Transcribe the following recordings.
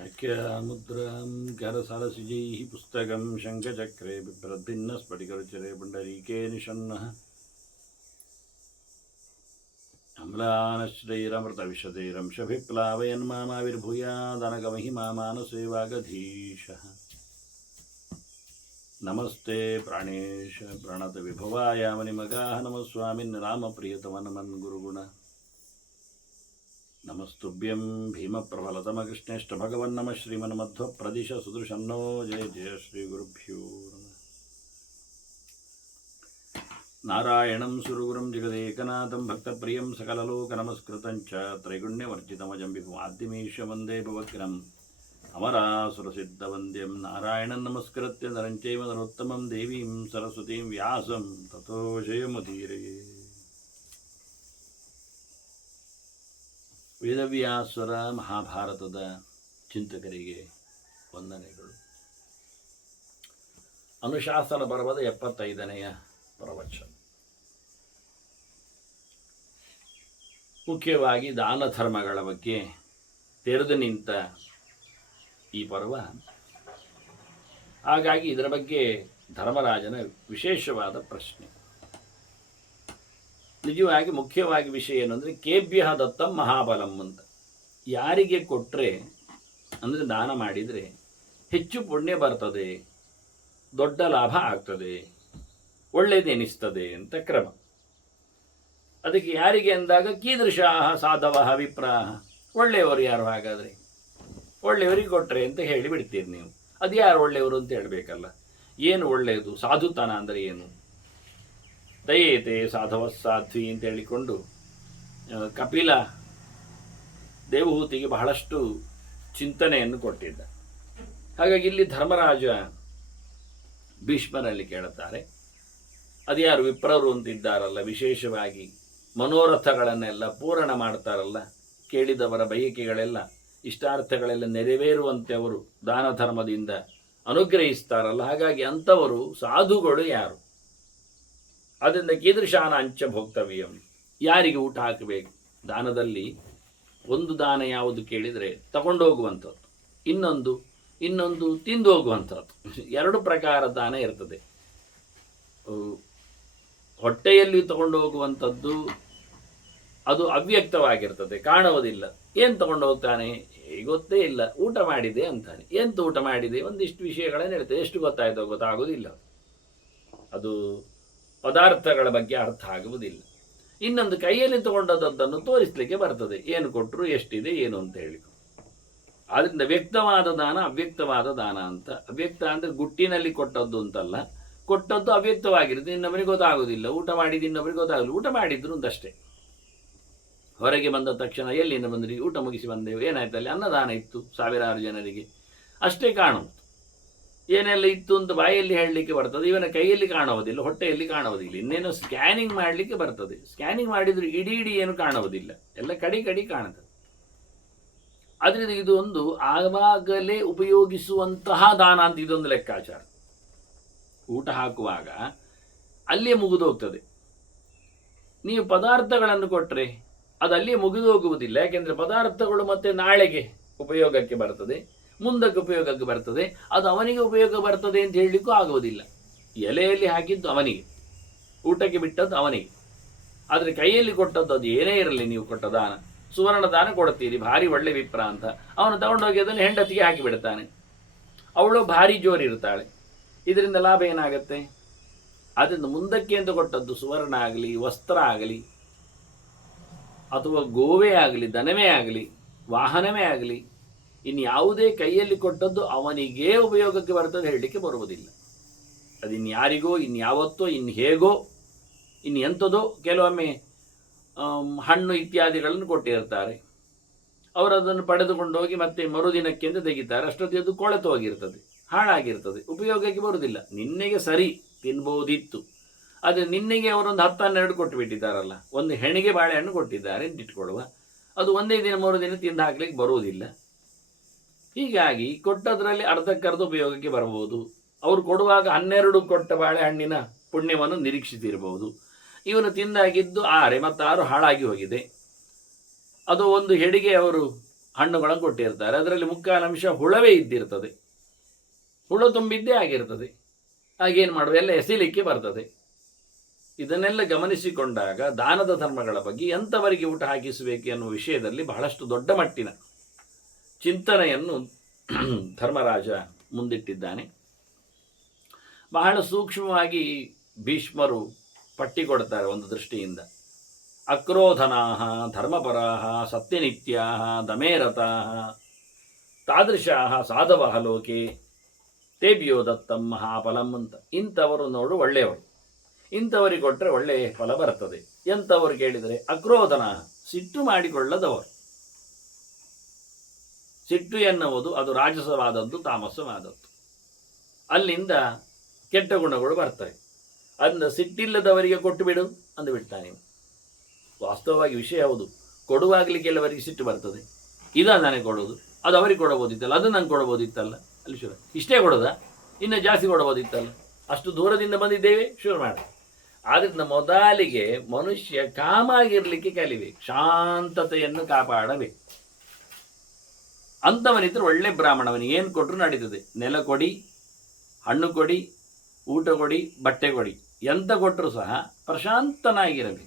व्याख्यामुद्रां करसारसिजैः पुस्तकं शङ्खचक्रे बिभ्रद्भिन्नस्फटिकरुचिरे पुण्डरीके निषण्णः अम्लानश्रैरमृतविशदैरंशभिप्लावयन्मामाविर्भूयादनगमहिमा मानसे वागधीशः नमस्ते प्राणेश प्रणतविभवाय मणिमगाः नमः स्वामिन् रामप्रियतमनमन् गुरुगुण नमस्तुभ्यं भीमप्रबलतमकृष्णेष्ट भगवन्नमः श्रीमन्मध्वप्रदिश सुदृशन्नो जय जय श्रीगुरुभ्यो नमः नारायणं सुरगुरुं जगदेकनाथं भक्तप्रियं सकललोकनमस्कृतं च त्रैगुण्यवर्जितमजं विभुमाद्यमीश वन्दे भवग्रम् अमरासुरसिद्धवन्द्यं नारायणं नमस्कृत्य नरं चैव नरोत्तमं देवीं सरस्वतीं व्यासं ततो जयमुदीरये ವೇದವ್ಯಾಸರ ಮಹಾಭಾರತದ ಚಿಂತಕರಿಗೆ ವಂದನೆಗಳು. ಅನುಶಾಸನ ಪರ್ವದ 75ನೆಯ ಪ್ರವಚನ. ಮುಖ್ಯವಾಗಿ ದಾನ ಧರ್ಮಗಳ ಬಗ್ಗೆ ತೆರೆದು ನಿಂತ ಈ ಪರ್ವ. ಹಾಗಾಗಿ ಇದರ ಬಗ್ಗೆ ಧರ್ಮರಾಜನ ವಿಶೇಷವಾದ ಪ್ರಶ್ನೆ. ನಿಜವಾಗಿ ಮುಖ್ಯವಾಗಿ ವಿಷಯ ಏನಂದರೆ ಕೇಭ್ಯ ದತ್ತಂ ಮಹಾಬಲಂ ಅಂತ. ಯಾರಿಗೆ ಕೊಟ್ಟರೆ ಅಂದರೆ ದಾನ ಮಾಡಿದರೆ ಹೆಚ್ಚು ಪುಣ್ಯ ಬರ್ತದೆ, ದೊಡ್ಡ ಲಾಭ ಆಗ್ತದೆ, ಒಳ್ಳೆಯದೆನಿಸ್ತದೆ ಅಂತ ಕ್ರಮ. ಅದಕ್ಕೆ ಯಾರಿಗೆ ಅಂದಾಗ ಕೀದೃಶಾಹ ಸಾಧವಃ ವಿಪ್ರಾಹ, ಒಳ್ಳೆಯವರು ಯಾರು? ಹಾಗಾದರೆ ಒಳ್ಳೆಯವರಿಗೆ ಕೊಟ್ಟರೆ ಅಂತ ಹೇಳಿ ಬಿಡ್ತೀರಿ ನೀವು. ಅದು ಯಾರು ಒಳ್ಳೆಯವರು ಅಂತ ಹೇಳಬೇಕಲ್ಲ. ಏನು ಒಳ್ಳೆಯದು? ಸಾಧುತನ ಅಂದರೆ ಏನು? ದಯೇತೆ ಸಾಧವ ಸಾಧ್ವಿ ಅಂತ ಹೇಳಿಕೊಂಡು ಕಪಿಲ ದೇವಹೂತಿಗೆ ಬಹಳಷ್ಟು ಚಿಂತನೆಯನ್ನು ಕೊಟ್ಟಿದ್ದ. ಹಾಗಾಗಿ ಇಲ್ಲಿ ಧರ್ಮರಾಜ ಭೀಷ್ಮರಲ್ಲಿ ಕೇಳುತ್ತಾರೆ, ಅದ್ಯಾರು ವಿಪ್ರರು ಅಂತಿದ್ದಾರಲ್ಲ, ವಿಶೇಷವಾಗಿ ಮನೋರಥಗಳನ್ನೆಲ್ಲ ಪೂರಣ ಮಾಡ್ತಾರಲ್ಲ, ಕೇಳಿದವರ ಬಯಕೆಗಳೆಲ್ಲ ಇಷ್ಟಾರ್ಥಗಳೆಲ್ಲ ನೆರವೇರುವಂತೆ ಅವರು ದಾನ ಧರ್ಮದಿಂದ ಅನುಗ್ರಹಿಸ್ತಾರಲ್ಲ, ಹಾಗಾಗಿ ಅಂಥವರು ಸಾಧುಗಳು ಯಾರು? ಅದರಿಂದ ಕೀದೃಶಾನ ಅಂಚ ಭೋಕ್ತವ್ಯಂ, ಯಾರಿಗೆ ಊಟ ಹಾಕಬೇಕು? ದಾನದಲ್ಲಿ ಒಂದು ದಾನ ಯಾವುದು ಕೇಳಿದರೆ ತಗೊಂಡೋಗುವಂಥದ್ದು, ಇನ್ನೊಂದು ತಿಂದು ಹೋಗುವಂಥದ್ದು. ಎರಡು ಪ್ರಕಾರ ದಾನ ಇರ್ತದೆ. ಹೊಟ್ಟೆಯಲ್ಲಿ ತಗೊಂಡು ಹೋಗುವಂಥದ್ದು ಅದು ಅವ್ಯಕ್ತವಾಗಿರ್ತದೆ, ಕಾಣುವುದಿಲ್ಲ. ಏನು ತಗೊಂಡು ಹೋಗ್ತಾನೆ ಗೊತ್ತೇ ಇಲ್ಲ, ಊಟ ಮಾಡಿದೆ ಅಂತಾನೆ. ಎಂತ ಊಟ ಮಾಡಿದೆ? ಒಂದಿಷ್ಟು ವಿಷಯಗಳನ್ನು ಹೇಳ್ತದೆ, ಎಷ್ಟು ಗೊತ್ತಾಯ್ತೋ ಗೊತ್ತಾಗೋದಿಲ್ಲ, ಅದು ಪದಾರ್ಥಗಳ ಬಗ್ಗೆ ಅರ್ಥ ಆಗುವುದಿಲ್ಲ. ಇನ್ನೊಂದು ಕೈಯಲ್ಲಿ ತಗೊಂಡದನ್ನು ತೋರಿಸಲಿಕ್ಕೆ ಬರ್ತದೆ, ಏನು ಕೊಟ್ಟರು, ಎಷ್ಟಿದೆ, ಏನು ಅಂತ ಹೇಳಿ. ಆದ್ದರಿಂದ ವ್ಯಕ್ತವಾದ ದಾನ ಅವ್ಯಕ್ತವಾದ ದಾನ ಅಂತ. ಅವ್ಯಕ್ತ ಅಂದರೆ ಗುಟ್ಟಿನಲ್ಲಿ ಕೊಟ್ಟದ್ದು ಅಂತಲ್ಲ, ಕೊಟ್ಟದ್ದು ಅವ್ಯಕ್ತವಾಗಿರುತ್ತೆ, ಇನ್ನೊಬ್ಬರಿಗೆ ಗೊತ್ತಾಗೋದಿಲ್ಲ. ಊಟ ಮಾಡಿದ್ದು ಇನ್ನೊಬ್ಬರಿಗೆ ಗೊತ್ತಾಗಲ್ಲ, ಊಟ ಮಾಡಿದ್ರು ಅಂತಷ್ಟೇ. ಹೊರಗೆ ಬಂದ ತಕ್ಷಣ ಎಲ್ಲಿಂದ ಬಂದ್ರಿ? ಊಟ ಮುಗಿಸಿ ಬಂದೆವು. ಏನಾಯ್ತಲ್ಲಿ? ಅನ್ನದಾನ ಇತ್ತು ಸಾವಿರಾರು ಜನರಿಗೆ, ಅಷ್ಟೇ ಕಾಣುವುದು. ಏನೆಲ್ಲ ಇತ್ತು ಅಂತ ಬಾಯಲ್ಲಿ ಹೇಳಲಿಕ್ಕೆ ಬರ್ತದೆ, ಇವನ ಕೈಯಲ್ಲಿ ಕಾಣುವುದಿಲ್ಲ, ಹೊಟ್ಟೆಯಲ್ಲಿ ಕಾಣುವುದಿಲ್ಲ. ಇನ್ನೇನೋ ಸ್ಕ್ಯಾನಿಂಗ್ ಮಾಡಲಿಕ್ಕೆ ಬರ್ತದೆ, ಸ್ಕ್ಯಾನಿಂಗ್ ಮಾಡಿದ್ರು ಇಡೀ ಏನು ಕಾಣುವುದಿಲ್ಲ, ಎಲ್ಲ ಕಡಿ ಕಾಣುತ್ತದೆ. ಅದರಿಂದ ಇದು ಒಂದು ಆವಾಗಲೇ ಉಪಯೋಗಿಸುವಂತಹ ದಾನ ಅಂತ ಇದೊಂದು ಲೆಕ್ಕಾಚಾರ. ಊಟ ಹಾಕುವಾಗ ಅಲ್ಲಿಯೇ ಮುಗಿದು ಹೋಗ್ತದೆ. ನೀವು ಪದಾರ್ಥಗಳನ್ನು ಕೊಟ್ಟರೆ ಅದು ಅಲ್ಲಿಯೇ ಮುಗಿದು ಹೋಗುವುದಿಲ್ಲ. ಯಾಕೆಂದರೆ ಪದಾರ್ಥಗಳು ಮತ್ತೆ ನಾಳೆಗೆ ಉಪಯೋಗಕ್ಕೆ ಬರ್ತದೆ, ಮುಂದಕ್ಕೆ ಉಪಯೋಗಕ್ಕೆ ಬರ್ತದೆ. ಅದು ಅವನಿಗೆ ಉಪಯೋಗ ಬರ್ತದೆ ಅಂತ ಹೇಳಲಿಕ್ಕೂ ಆಗುವುದಿಲ್ಲ. ಎಲೆಯಲ್ಲಿ ಹಾಕಿದ್ದು ಅವನಿಗೆ, ಊಟಕ್ಕೆ ಬಿಟ್ಟದ್ದು ಅವನಿಗೆ. ಆದರೆ ಕೈಯಲ್ಲಿ ಕೊಟ್ಟದ್ದು ಅದು ಏನೇ ಇರಲಿ, ನೀವು ಕೊಟ್ಟ ದಾನ, ಸುವರ್ಣ ದಾನ ಕೊಡ್ತೀರಿ, ಭಾರಿ ಒಳ್ಳೆ ವಿಪ್ರ ಅಂತ, ಅವನು ತಗೊಂಡೋಗಿ ಅದನ್ನು ಹೆಂಡತಿಗೆ ಹಾಕಿಬಿಡ್ತಾನೆ. ಅವಳು ಭಾರಿ ಜೋರಿರ್ತಾಳೆ. ಇದರಿಂದ ಲಾಭ ಏನಾಗತ್ತೆ? ಅದರಿಂದ ಮುಂದಕ್ಕೆ ಅಂತ ಕೊಟ್ಟದ್ದು ಸುವರ್ಣ ಆಗಲಿ, ವಸ್ತ್ರ ಆಗಲಿ, ಅಥವಾ ಗೋವೇ ಆಗಲಿ, ದನವೇ ಆಗಲಿ, ವಾಹನವೇ ಆಗಲಿ, ಇನ್ಯಾವುದೇ ಕೈಯಲ್ಲಿ ಕೊಟ್ಟದ್ದು ಅವನಿಗೇ ಉಪಯೋಗಕ್ಕೆ ಬರ್ತದೆ ಹೇಳಲಿಕ್ಕೆ ಬರುವುದಿಲ್ಲ. ಅದು ಇನ್ಯಾರಿಗೋ, ಇನ್ಯಾವತ್ತೋ, ಹೇಗೋ, ಎಂಥದೋ. ಕೆಲವೊಮ್ಮೆ ಹಣ್ಣು ಇತ್ಯಾದಿಗಳನ್ನು ಕೊಟ್ಟಿರ್ತಾರೆ, ಅವರದನ್ನು ಪಡೆದುಕೊಂಡು ಹೋಗಿ ಮತ್ತೆ ಮರುದಿನಕ್ಕೆ ಅಂತ ತೆಗಿತಾರೆ. ಅಷ್ಟೊತ್ತಿಗೆ ಅದು ಕೊಳೆತು ಹೋಗಿರ್ತದೆ, ಹಾಳಾಗಿರ್ತದೆ, ಉಪಯೋಗಕ್ಕೆ ಬರುವುದಿಲ್ಲ. ನಿನ್ನೆಗೆ ಸರಿ ತಿನ್ಬೋದಿತ್ತು, ಆದರೆ ನಿನ್ನೆಗೆ ಅವರೊಂದು 10-12 ಕೊಟ್ಟು ಬಿಟ್ಟಿದ್ದಾರಲ್ಲ. ಒಂದು ಹೆಣಿಗೆ ಬಾಳೆಹಣ್ಣು ಕೊಟ್ಟಿದ್ದಾರೆ ಅಂತ ಇಟ್ಕೊಳ್ಳುವ, ಅದು ಒಂದೇ ದಿನ ಮರುದಿನ ತಿಂದು ಹಾಕ್ಲಿಕ್ಕೆ ಬರುವುದಿಲ್ಲ. ಹೀಗಾಗಿ ಕೊಟ್ಟದ್ರಲ್ಲಿ ಅರ್ಧಕ್ಕರ್ಧ ಉಪಯೋಗಕ್ಕೆ ಬರಬಹುದು. ಅವರು ಕೊಡುವಾಗ 12 ಕೊಟ್ಟ ಬಾಳೆಹಣ್ಣಿನ ಪುಣ್ಯವನ್ನು ನಿರೀಕ್ಷಿಸಿರಬಹುದು. ಇವನು ತಿಂದಾಗಿದ್ದು 6 ಮತ್ತು 6 ಹಾಳಾಗಿ ಹೋಗಿದೆ. ಅದು ಒಂದು ಹೆಡಿಗೆ ಅವರು ಹಣ್ಣುಗಳನ್ನು ಕೊಟ್ಟಿರ್ತಾರೆ. ಅದರಲ್ಲಿ ಮುಕ್ಕಾಲಂಶ ಹುಳವೇ ಇದ್ದಿರ್ತದೆ, ಹುಳು ತುಂಬಿದ್ದೇ ಆಗಿರ್ತದೆ. ಹಾಗೇನು ಮಾಡುವ, ಎಲ್ಲ ಎಸಿಲಿಕ್ಕೆ ಬರ್ತದೆ. ಇದನ್ನೆಲ್ಲ ಗಮನಿಸಿಕೊಂಡಾಗ ದಾನದ ಧರ್ಮಗಳ ಬಗ್ಗೆ ಎಂಥವರಿಗೆ ಊಟ ಹಾಕಿಸಬೇಕು ಎನ್ನುವ ವಿಷಯದಲ್ಲಿ ಬಹಳಷ್ಟು ದೊಡ್ಡ ಮಟ್ಟಿನ ಚಿಂತನೆಯನ್ನು ಧರ್ಮರಾಜ ಮುಂದಿಟ್ಟಿದ್ದಾನೆ. ಬಹಳ ಸೂಕ್ಷ್ಮವಾಗಿ ಭೀಷ್ಮರು ಪಟ್ಟಿ ಕೊಡ್ತಾರೆ ಒಂದು ದೃಷ್ಟಿಯಿಂದ. ಅಕ್ರೋಧನಾಹ ಧರ್ಮಪರಾಹ ಸತ್ಯನಿತ್ಯಾಹ ದಮೇರತಾಹ ತಾದೃಶಾಹ ಸಾಧವಃ ಲೋಕೆ ತೇಭ್ಯೋ ದತ್ತಂ ಮಹಾಫಲಂ ಅಂತ. ಇಂಥವರು ನೋಡು ಒಳ್ಳೆಯವರು, ಇಂಥವರಿಗೆ ಕೊಟ್ಟರೆ ಒಳ್ಳೆಯ ಫಲ ಬರ್ತದೆ. ಎಂಥವ್ರು ಕೇಳಿದರೆ ಅಕ್ರೋಧನ, ಸಿಟ್ಟು ಮಾಡಿಕೊಳ್ಳದವರು. ಸಿಟ್ಟು ಎನ್ನುವುದು ಅದು ರಾಜಸವಾದದ್ದು, ತಾಮಸವಾದದ್ದು. ಅಲ್ಲಿಂದ ಕೆಟ್ಟ ಗುಣಗಳು ಬರ್ತವೆ. ಅದನ್ನ ಸಿಟ್ಟಿಲ್ಲದವರಿಗೆ ಕೊಟ್ಟು ಬಿಡು ಅಂದು ಬಿಡ್ತಾನೆ. ವಾಸ್ತವವಾಗಿ ವಿಷಯ ಹೌದು. ಕೊಡುವಾಗಲಿ ಕೆಲವರಿಗೆ ಸಿಟ್ಟು ಬರ್ತದೆ. ನನಗೆ ಕೊಡೋದು, ಅದು ಅವರಿಗೆ ಕೊಡಬೋದಿತ್ತಲ್ಲ, ಅದು ನಂಗೆ ಕೊಡಬೋದಿತ್ತಲ್ಲ, ಅಲ್ಲಿ ಶುರು. ಇಷ್ಟೇ ಕೊಡೋದಾ, ಇನ್ನು ಜಾಸ್ತಿ ಕೊಡಬೋದಿತ್ತಲ್ಲ, ಅಷ್ಟು ದೂರದಿಂದ ಬಂದಿದ್ದೇವೆ, ಶುರು ಮಾಡಿ. ಆದ್ದರಿಂದ ಮೊದಲಿಗೆ ಮನುಷ್ಯ ಕಾಮ ಆಗಿರ್ಲಿಕ್ಕೆ ಕಲಿಬೇಕು, ಶಾಂತತೆಯನ್ನು ಕಾಪಾಡಬೇಕು. ಅಂಥವನಿದ್ರೆ ಒಳ್ಳೆ ಬ್ರಾಹ್ಮಣವನಿಗೆ ಏನು ಕೊಟ್ಟರು ನಡೀತದೆ. ನೆಲ ಕೊಡಿ, ಹಣ್ಣು ಕೊಡಿ, ಊಟ ಕೊಡಿ, ಬಟ್ಟೆ ಕೊಡಿ, ಎಂತ ಕೊಟ್ಟರು ಸಹ ಪ್ರಶಾಂತನಾಗಿರಬೇಕು.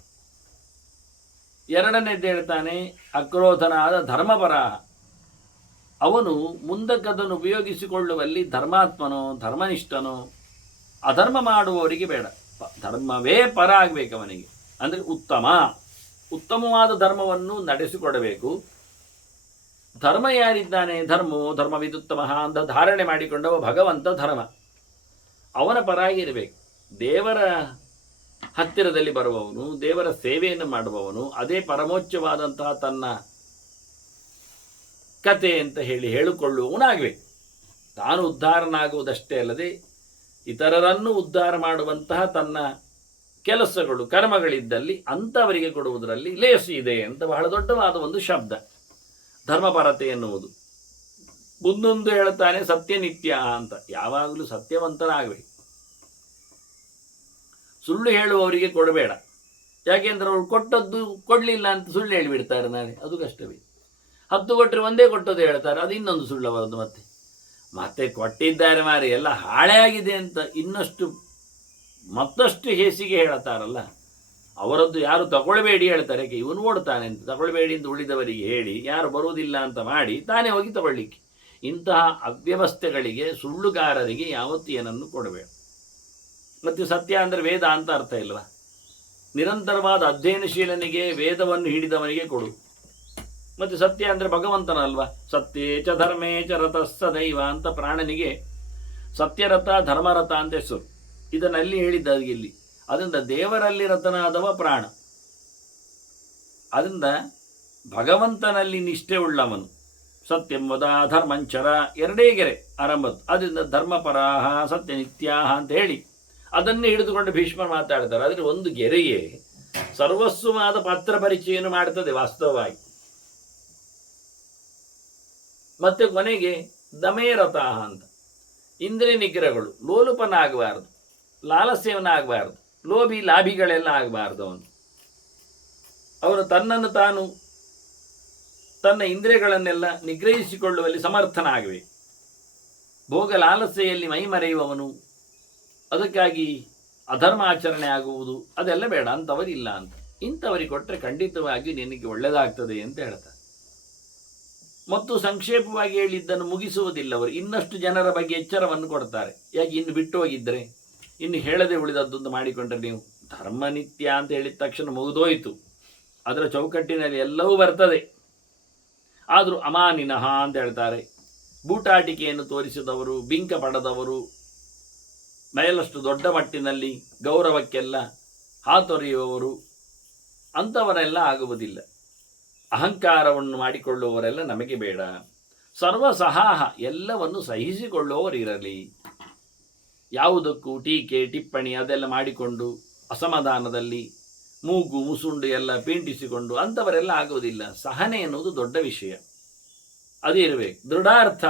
ಎರಡನೇದ್ದು ಹೇಳ್ತಾನೆ, ಅಕ್ರೋಧನಾದ ಧರ್ಮಪರಾಹ. ಅವನು ಮುಂದಕ್ಕದನ್ನು ಉಪಯೋಗಿಸಿಕೊಳ್ಳುವಲ್ಲಿ ಧರ್ಮಾತ್ಮನೋ ಧರ್ಮನಿಷ್ಠನೋ, ಅಧರ್ಮ ಮಾಡುವವರಿಗೆ ಬೇಡ, ಧರ್ಮವೇ ಪರ ಆಗಬೇಕು ಅವನಿಗೆ. ಅಂದರೆ ಉತ್ತಮವಾದ ಧರ್ಮವನ್ನು ನಡೆಸಿಕೊಡಬೇಕು. ಧರ್ಮ ಯಾರಿದ್ದಾನೆ, ಧರ್ಮೋ ಧರ್ಮವಿದುತ್ತಮ ಅಂತ ಧಾರಣೆ ಮಾಡಿಕೊಂಡವ ಭಗವಂತ ಧರ್ಮ, ಅವನ ಪರಾಗಿರಬೇಕು. ದೇವರ ಹತ್ತಿರದಲ್ಲಿ ಬರುವವನು, ದೇವರ ಸೇವೆಯನ್ನು ಮಾಡುವವನು, ಅದೇ ಪರಮೋಚ್ಚವಾದಂತಹ ತನ್ನ ಕತೆ ಅಂತ ಹೇಳಿಕೊಳ್ಳುವವನಾಗಬೇಕು. ತಾನು ಉದ್ಧಾರನಾಗುವುದಷ್ಟೇ ಅಲ್ಲದೆ ಇತರರನ್ನು ಉದ್ಧಾರ ಮಾಡುವಂತಹ ತನ್ನ ಕೆಲಸಗಳು ಕರ್ಮಗಳಿದ್ದಲ್ಲಿ ಅಂಥವರಿಗೆ ಕೊಡುವುದರಲ್ಲಿ ಲೇಸು ಇದೆ ಅಂತ ಬಹಳ ದೊಡ್ಡವಾದ ಒಂದು ಶಬ್ದ ಧರ್ಮಪರತೆ ಎನ್ನುವುದು. ಮುಂದೊಂದು ಹೇಳ್ತಾನೆ ಸತ್ಯನಿತ್ಯ ಅಂತ. ಯಾವಾಗಲೂ ಸತ್ಯವಂತನಾಗಬೇಕು. ಸುಳ್ಳು ಹೇಳುವವರಿಗೆ ಕೊಡಬೇಡ. ಯಾಕೆಂದ್ರೆ ಅವರು ಕೊಟ್ಟದ್ದು ಕೊಡಲಿಲ್ಲ ಅಂತ ಸುಳ್ಳು ಹೇಳಿಬಿಡ್ತಾರೆ ನಾಳೆ, ಅದು ಕಷ್ಟವೇ. 10 ಕೊಟ್ಟರೆ ಒಂದೇ ಕೊಟ್ಟದ್ದು ಹೇಳ್ತಾರೆ, ಅದು ಇನ್ನೊಂದು ಸುಳ್ಳವರದ್ದು. ಮತ್ತೆ ಕೊಟ್ಟಿದ್ದಾರೆ ಮಾರಿ, ಎಲ್ಲ ಹಾಳೆ ಆಗಿದೆ ಅಂತ ಮತ್ತಷ್ಟು ಹೇಸಿಗೆ ಹೇಳ್ತಾರಲ್ಲ, ಅವರದ್ದು ಯಾರು ತಗೊಳ್ಬೇಡಿ ಹೇಳ್ತಾರೆ. ಇವನು ಓಡ್ತಾನೆ ಅಂತ ತಗೊಳ್ಬೇಡಿ ಅಂತ ಉಳಿದವರಿಗೆ ಹೇಳಿ, ಯಾರು ಬರುವುದಿಲ್ಲ ಅಂತ ಮಾಡಿ ತಾನೇ ಹೋಗಿ ತಗೊಳ್ಳಿಕ್ಕೆ. ಇಂತಹ ಅವ್ಯವಸ್ಥೆಗಳಿಗೆ, ಸುಳ್ಳುಗಾರರಿಗೆ ಯಾವತ್ತೂ ಏನನ್ನು ಕೊಡಬೇಡ. ಮತ್ತು ಸತ್ಯ ಅಂದರೆ ವೇದ ಅಂತ ಅರ್ಥ ಇಲ್ವಾ? ನಿರಂತರವಾದ ಅಧ್ಯಯನಶೀಲನಿಗೆ, ವೇದವನ್ನು ಹಿಡಿದವನಿಗೆ ಕೊಡು. ಮತ್ತು ಸತ್ಯ ಅಂದರೆ ಭಗವಂತನಲ್ವಾ? ಸತ್ಯೇ ಚ ಧರ್ಮೇ ಚ ರಥಃ ಸದೈವ ಅಂತ ಪ್ರಾಣನಿಗೆ ಸತ್ಯರಥ ಧರ್ಮರಥ ಅಂತ ಹೆಸರು. ಇದನ್ನಲ್ಲಿ ಹೇಳಿದ್ದ ಇಲ್ಲಿ. ಅದರಿಂದ ದೇವರಲ್ಲಿ ರಥನಾದವ ಪ್ರಾಣ. ಅದರಿಂದ ಭಗವಂತನಲ್ಲಿ ನಿಷ್ಠೆ ಉಳ್ಳವನು. ಸತ್ಯಂ ವದ ಧರ್ಮಂಚರ, ಎರಡೇ ಗೆರೆ ಆರಂಭದ್ದು. ಅದರಿಂದ ಧರ್ಮಪರಾಹ ಸತ್ಯನಿತ್ಯಾಹ ಅಂತ ಹೇಳಿ ಅದನ್ನೇ ಹಿಡಿದುಕೊಂಡು ಭೀಷ್ಮ ಮಾತಾಡ್ತಾರೆ. ಆದರೆ ಒಂದು ಗೆರೆಯೇ ಸರ್ವಸ್ವವಾದ ಪಾತ್ರ ಪರಿಚಯವನ್ನು ಮಾಡ್ತದೆ ವಾಸ್ತವವಾಗಿ. ಮತ್ತೆ ಕೊನೆಗೆ ದಮೇರತಾಹ ಅಂತ. ಇಂದ್ರಿಯ ನಿಗ್ರಹಗಳು, ಲೋಲುಪನಾಗಬಾರ್ದು, ಲಾಲಸ್ಯವನಾಗಬಾರ್ದು, ಲಾಭಿಗಳೆಲ್ಲ ಆಗಬಾರ್ದು. ಅವನು ತನ್ನನ್ನು ತಾನು, ತನ್ನ ಇಂದ್ರಿಯಗಳನ್ನೆಲ್ಲ ನಿಗ್ರಹಿಸಿಕೊಳ್ಳುವಲ್ಲಿ ಸಮರ್ಥನಾಗಬೇಕು. ಭೋಗ ಲಾಲಸೆಯಲ್ಲಿ ಮೈ ಮರೆಯುವವನು, ಅದಕ್ಕಾಗಿ ಅಧರ್ಮ ಆಚರಣೆ ಆಗುವುದು, ಅದೆಲ್ಲ ಬೇಡ, ಅಂಥವರಿಲ್ಲ ಅಂತ. ಇಂಥವರಿಗೆ ಕೊಟ್ಟರೆ ಖಂಡಿತವಾಗಿ ನಿನಗೆ ಒಳ್ಳೆಯದಾಗ್ತದೆ ಅಂತ ಹೇಳ್ತಾರೆ. ಮತ್ತು ಸಂಕ್ಷೇಪವಾಗಿ ಹೇಳಿದ್ದನ್ನು ಮುಗಿಸುವುದಿಲ್ಲ ಅವರು. ಇನ್ನಷ್ಟು ಜನರ ಬಗ್ಗೆ ಎಚ್ಚರವನ್ನು ಕೊಡ್ತಾರೆ. ಯಾಕೆ ಇನ್ನು ಬಿಟ್ಟು ಹೋಗಿದ್ರೆ, ಇನ್ನು ಹೇಳದೆ ಉಳಿದದ್ದು ಮಾಡಿಕೊಂಡ್ರೆ ನೀವು ಧರ್ಮನಿತ್ಯ ಅಂತ ಹೇಳಿದ ತಕ್ಷಣ ಮುಗಿದೋಯಿತು. ಅದರ ಚೌಕಟ್ಟಿನಲ್ಲಿ ಎಲ್ಲವೂ ಬರ್ತದೆ. ಆದರೂ ಅಮಾನಿನಃ ಅಂತ ಹೇಳ್ತಾರೆ. ಬೂಟಾಟಿಕೆಯನ್ನು ತೋರಿಸಿದವರು, ಬಿಂಕ ಪಡೆದವರು, ಮೇಲಷ್ಟು ದೊಡ್ಡ ಮಟ್ಟಿನಲ್ಲಿ ಗೌರವಕ್ಕೆಲ್ಲ ಹಾತೊರೆಯುವವರು, ಅಂಥವರೆಲ್ಲ ಆಗುವುದಿಲ್ಲ. ಅಹಂಕಾರವನ್ನು ಮಾಡಿಕೊಳ್ಳುವವರೆಲ್ಲ ನಮಗೆ ಬೇಡ. ಸರ್ವಸಹಾಹ, ಎಲ್ಲವನ್ನು ಸಹಿಸಿಕೊಳ್ಳುವವರಿರಲಿ. ಯಾವುದಕ್ಕೂ ಟೀಕೆ ಟಿಪ್ಪಣಿ ಅದೆಲ್ಲ ಮಾಡಿಕೊಂಡು ಅಸಮಾಧಾನದಲ್ಲಿ ಮೂಗು ಮುಸುಂಡು ಎಲ್ಲ ಪೀಂಟಿಸಿಕೊಂಡು ಅಂಥವರೆಲ್ಲ ಆಗುವುದಿಲ್ಲ. ಸಹನೆ ಎನ್ನುವುದು ದೊಡ್ಡ ವಿಷಯ, ಅದೇ ಇರಬೇಕು. ದೃಢಾರ್ಥ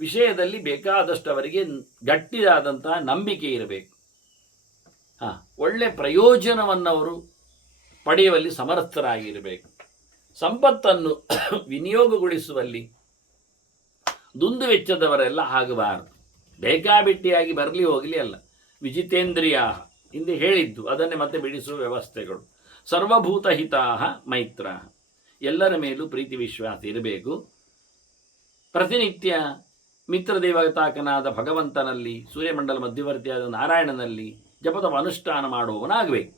ವಿಷಯದಲ್ಲಿ ಬೇಕಾದಷ್ಟು ಅವರಿಗೆ ಗಟ್ಟಿಯಾದಂತಹ ನಂಬಿಕೆ ಇರಬೇಕು. ಒಳ್ಳೆ ಪ್ರಯೋಜನವನ್ನು ಅವರು ಪಡೆಯುವಲ್ಲಿ ಸಮರ್ಥರಾಗಿರಬೇಕು. ಸಂಪತ್ತನ್ನು ವಿನಿಯೋಗಗೊಳಿಸುವಲ್ಲಿ ದುಂದು ವೆಚ್ಚದವರೆಲ್ಲ ಆಗಬಾರದು. ಬೇಕಾಬಿಟ್ಟಿಯಾಗಿ ಬರಲಿ ಹೋಗಲಿ ಅಲ್ಲ. ವಿಜಿತೇಂದ್ರಿಯ ಹಿಂದೆ ಹೇಳಿದ್ದು ಅದನ್ನೇ ಮತ್ತೆ ಬಿಡಿಸುವ ವ್ಯವಸ್ಥೆಗಳು. ಸರ್ವಭೂತ ಹಿತಾ ಮೈತ್ರ, ಎಲ್ಲರ ಮೇಲೂ ಪ್ರೀತಿ ವಿಶ್ವಾಸ ಇರಬೇಕು. ಪ್ರತಿನಿತ್ಯ ಮಿತ್ರದೇವತಾಕನಾದ ಭಗವಂತನಲ್ಲಿ, ಸೂರ್ಯಮಂಡಲ ಮಧ್ಯವರ್ತಿಯಾದ ನಾರಾಯಣನಲ್ಲಿ ಜಪದ ಅನುಷ್ಠಾನ ಮಾಡುವವನಾಗಬೇಕು.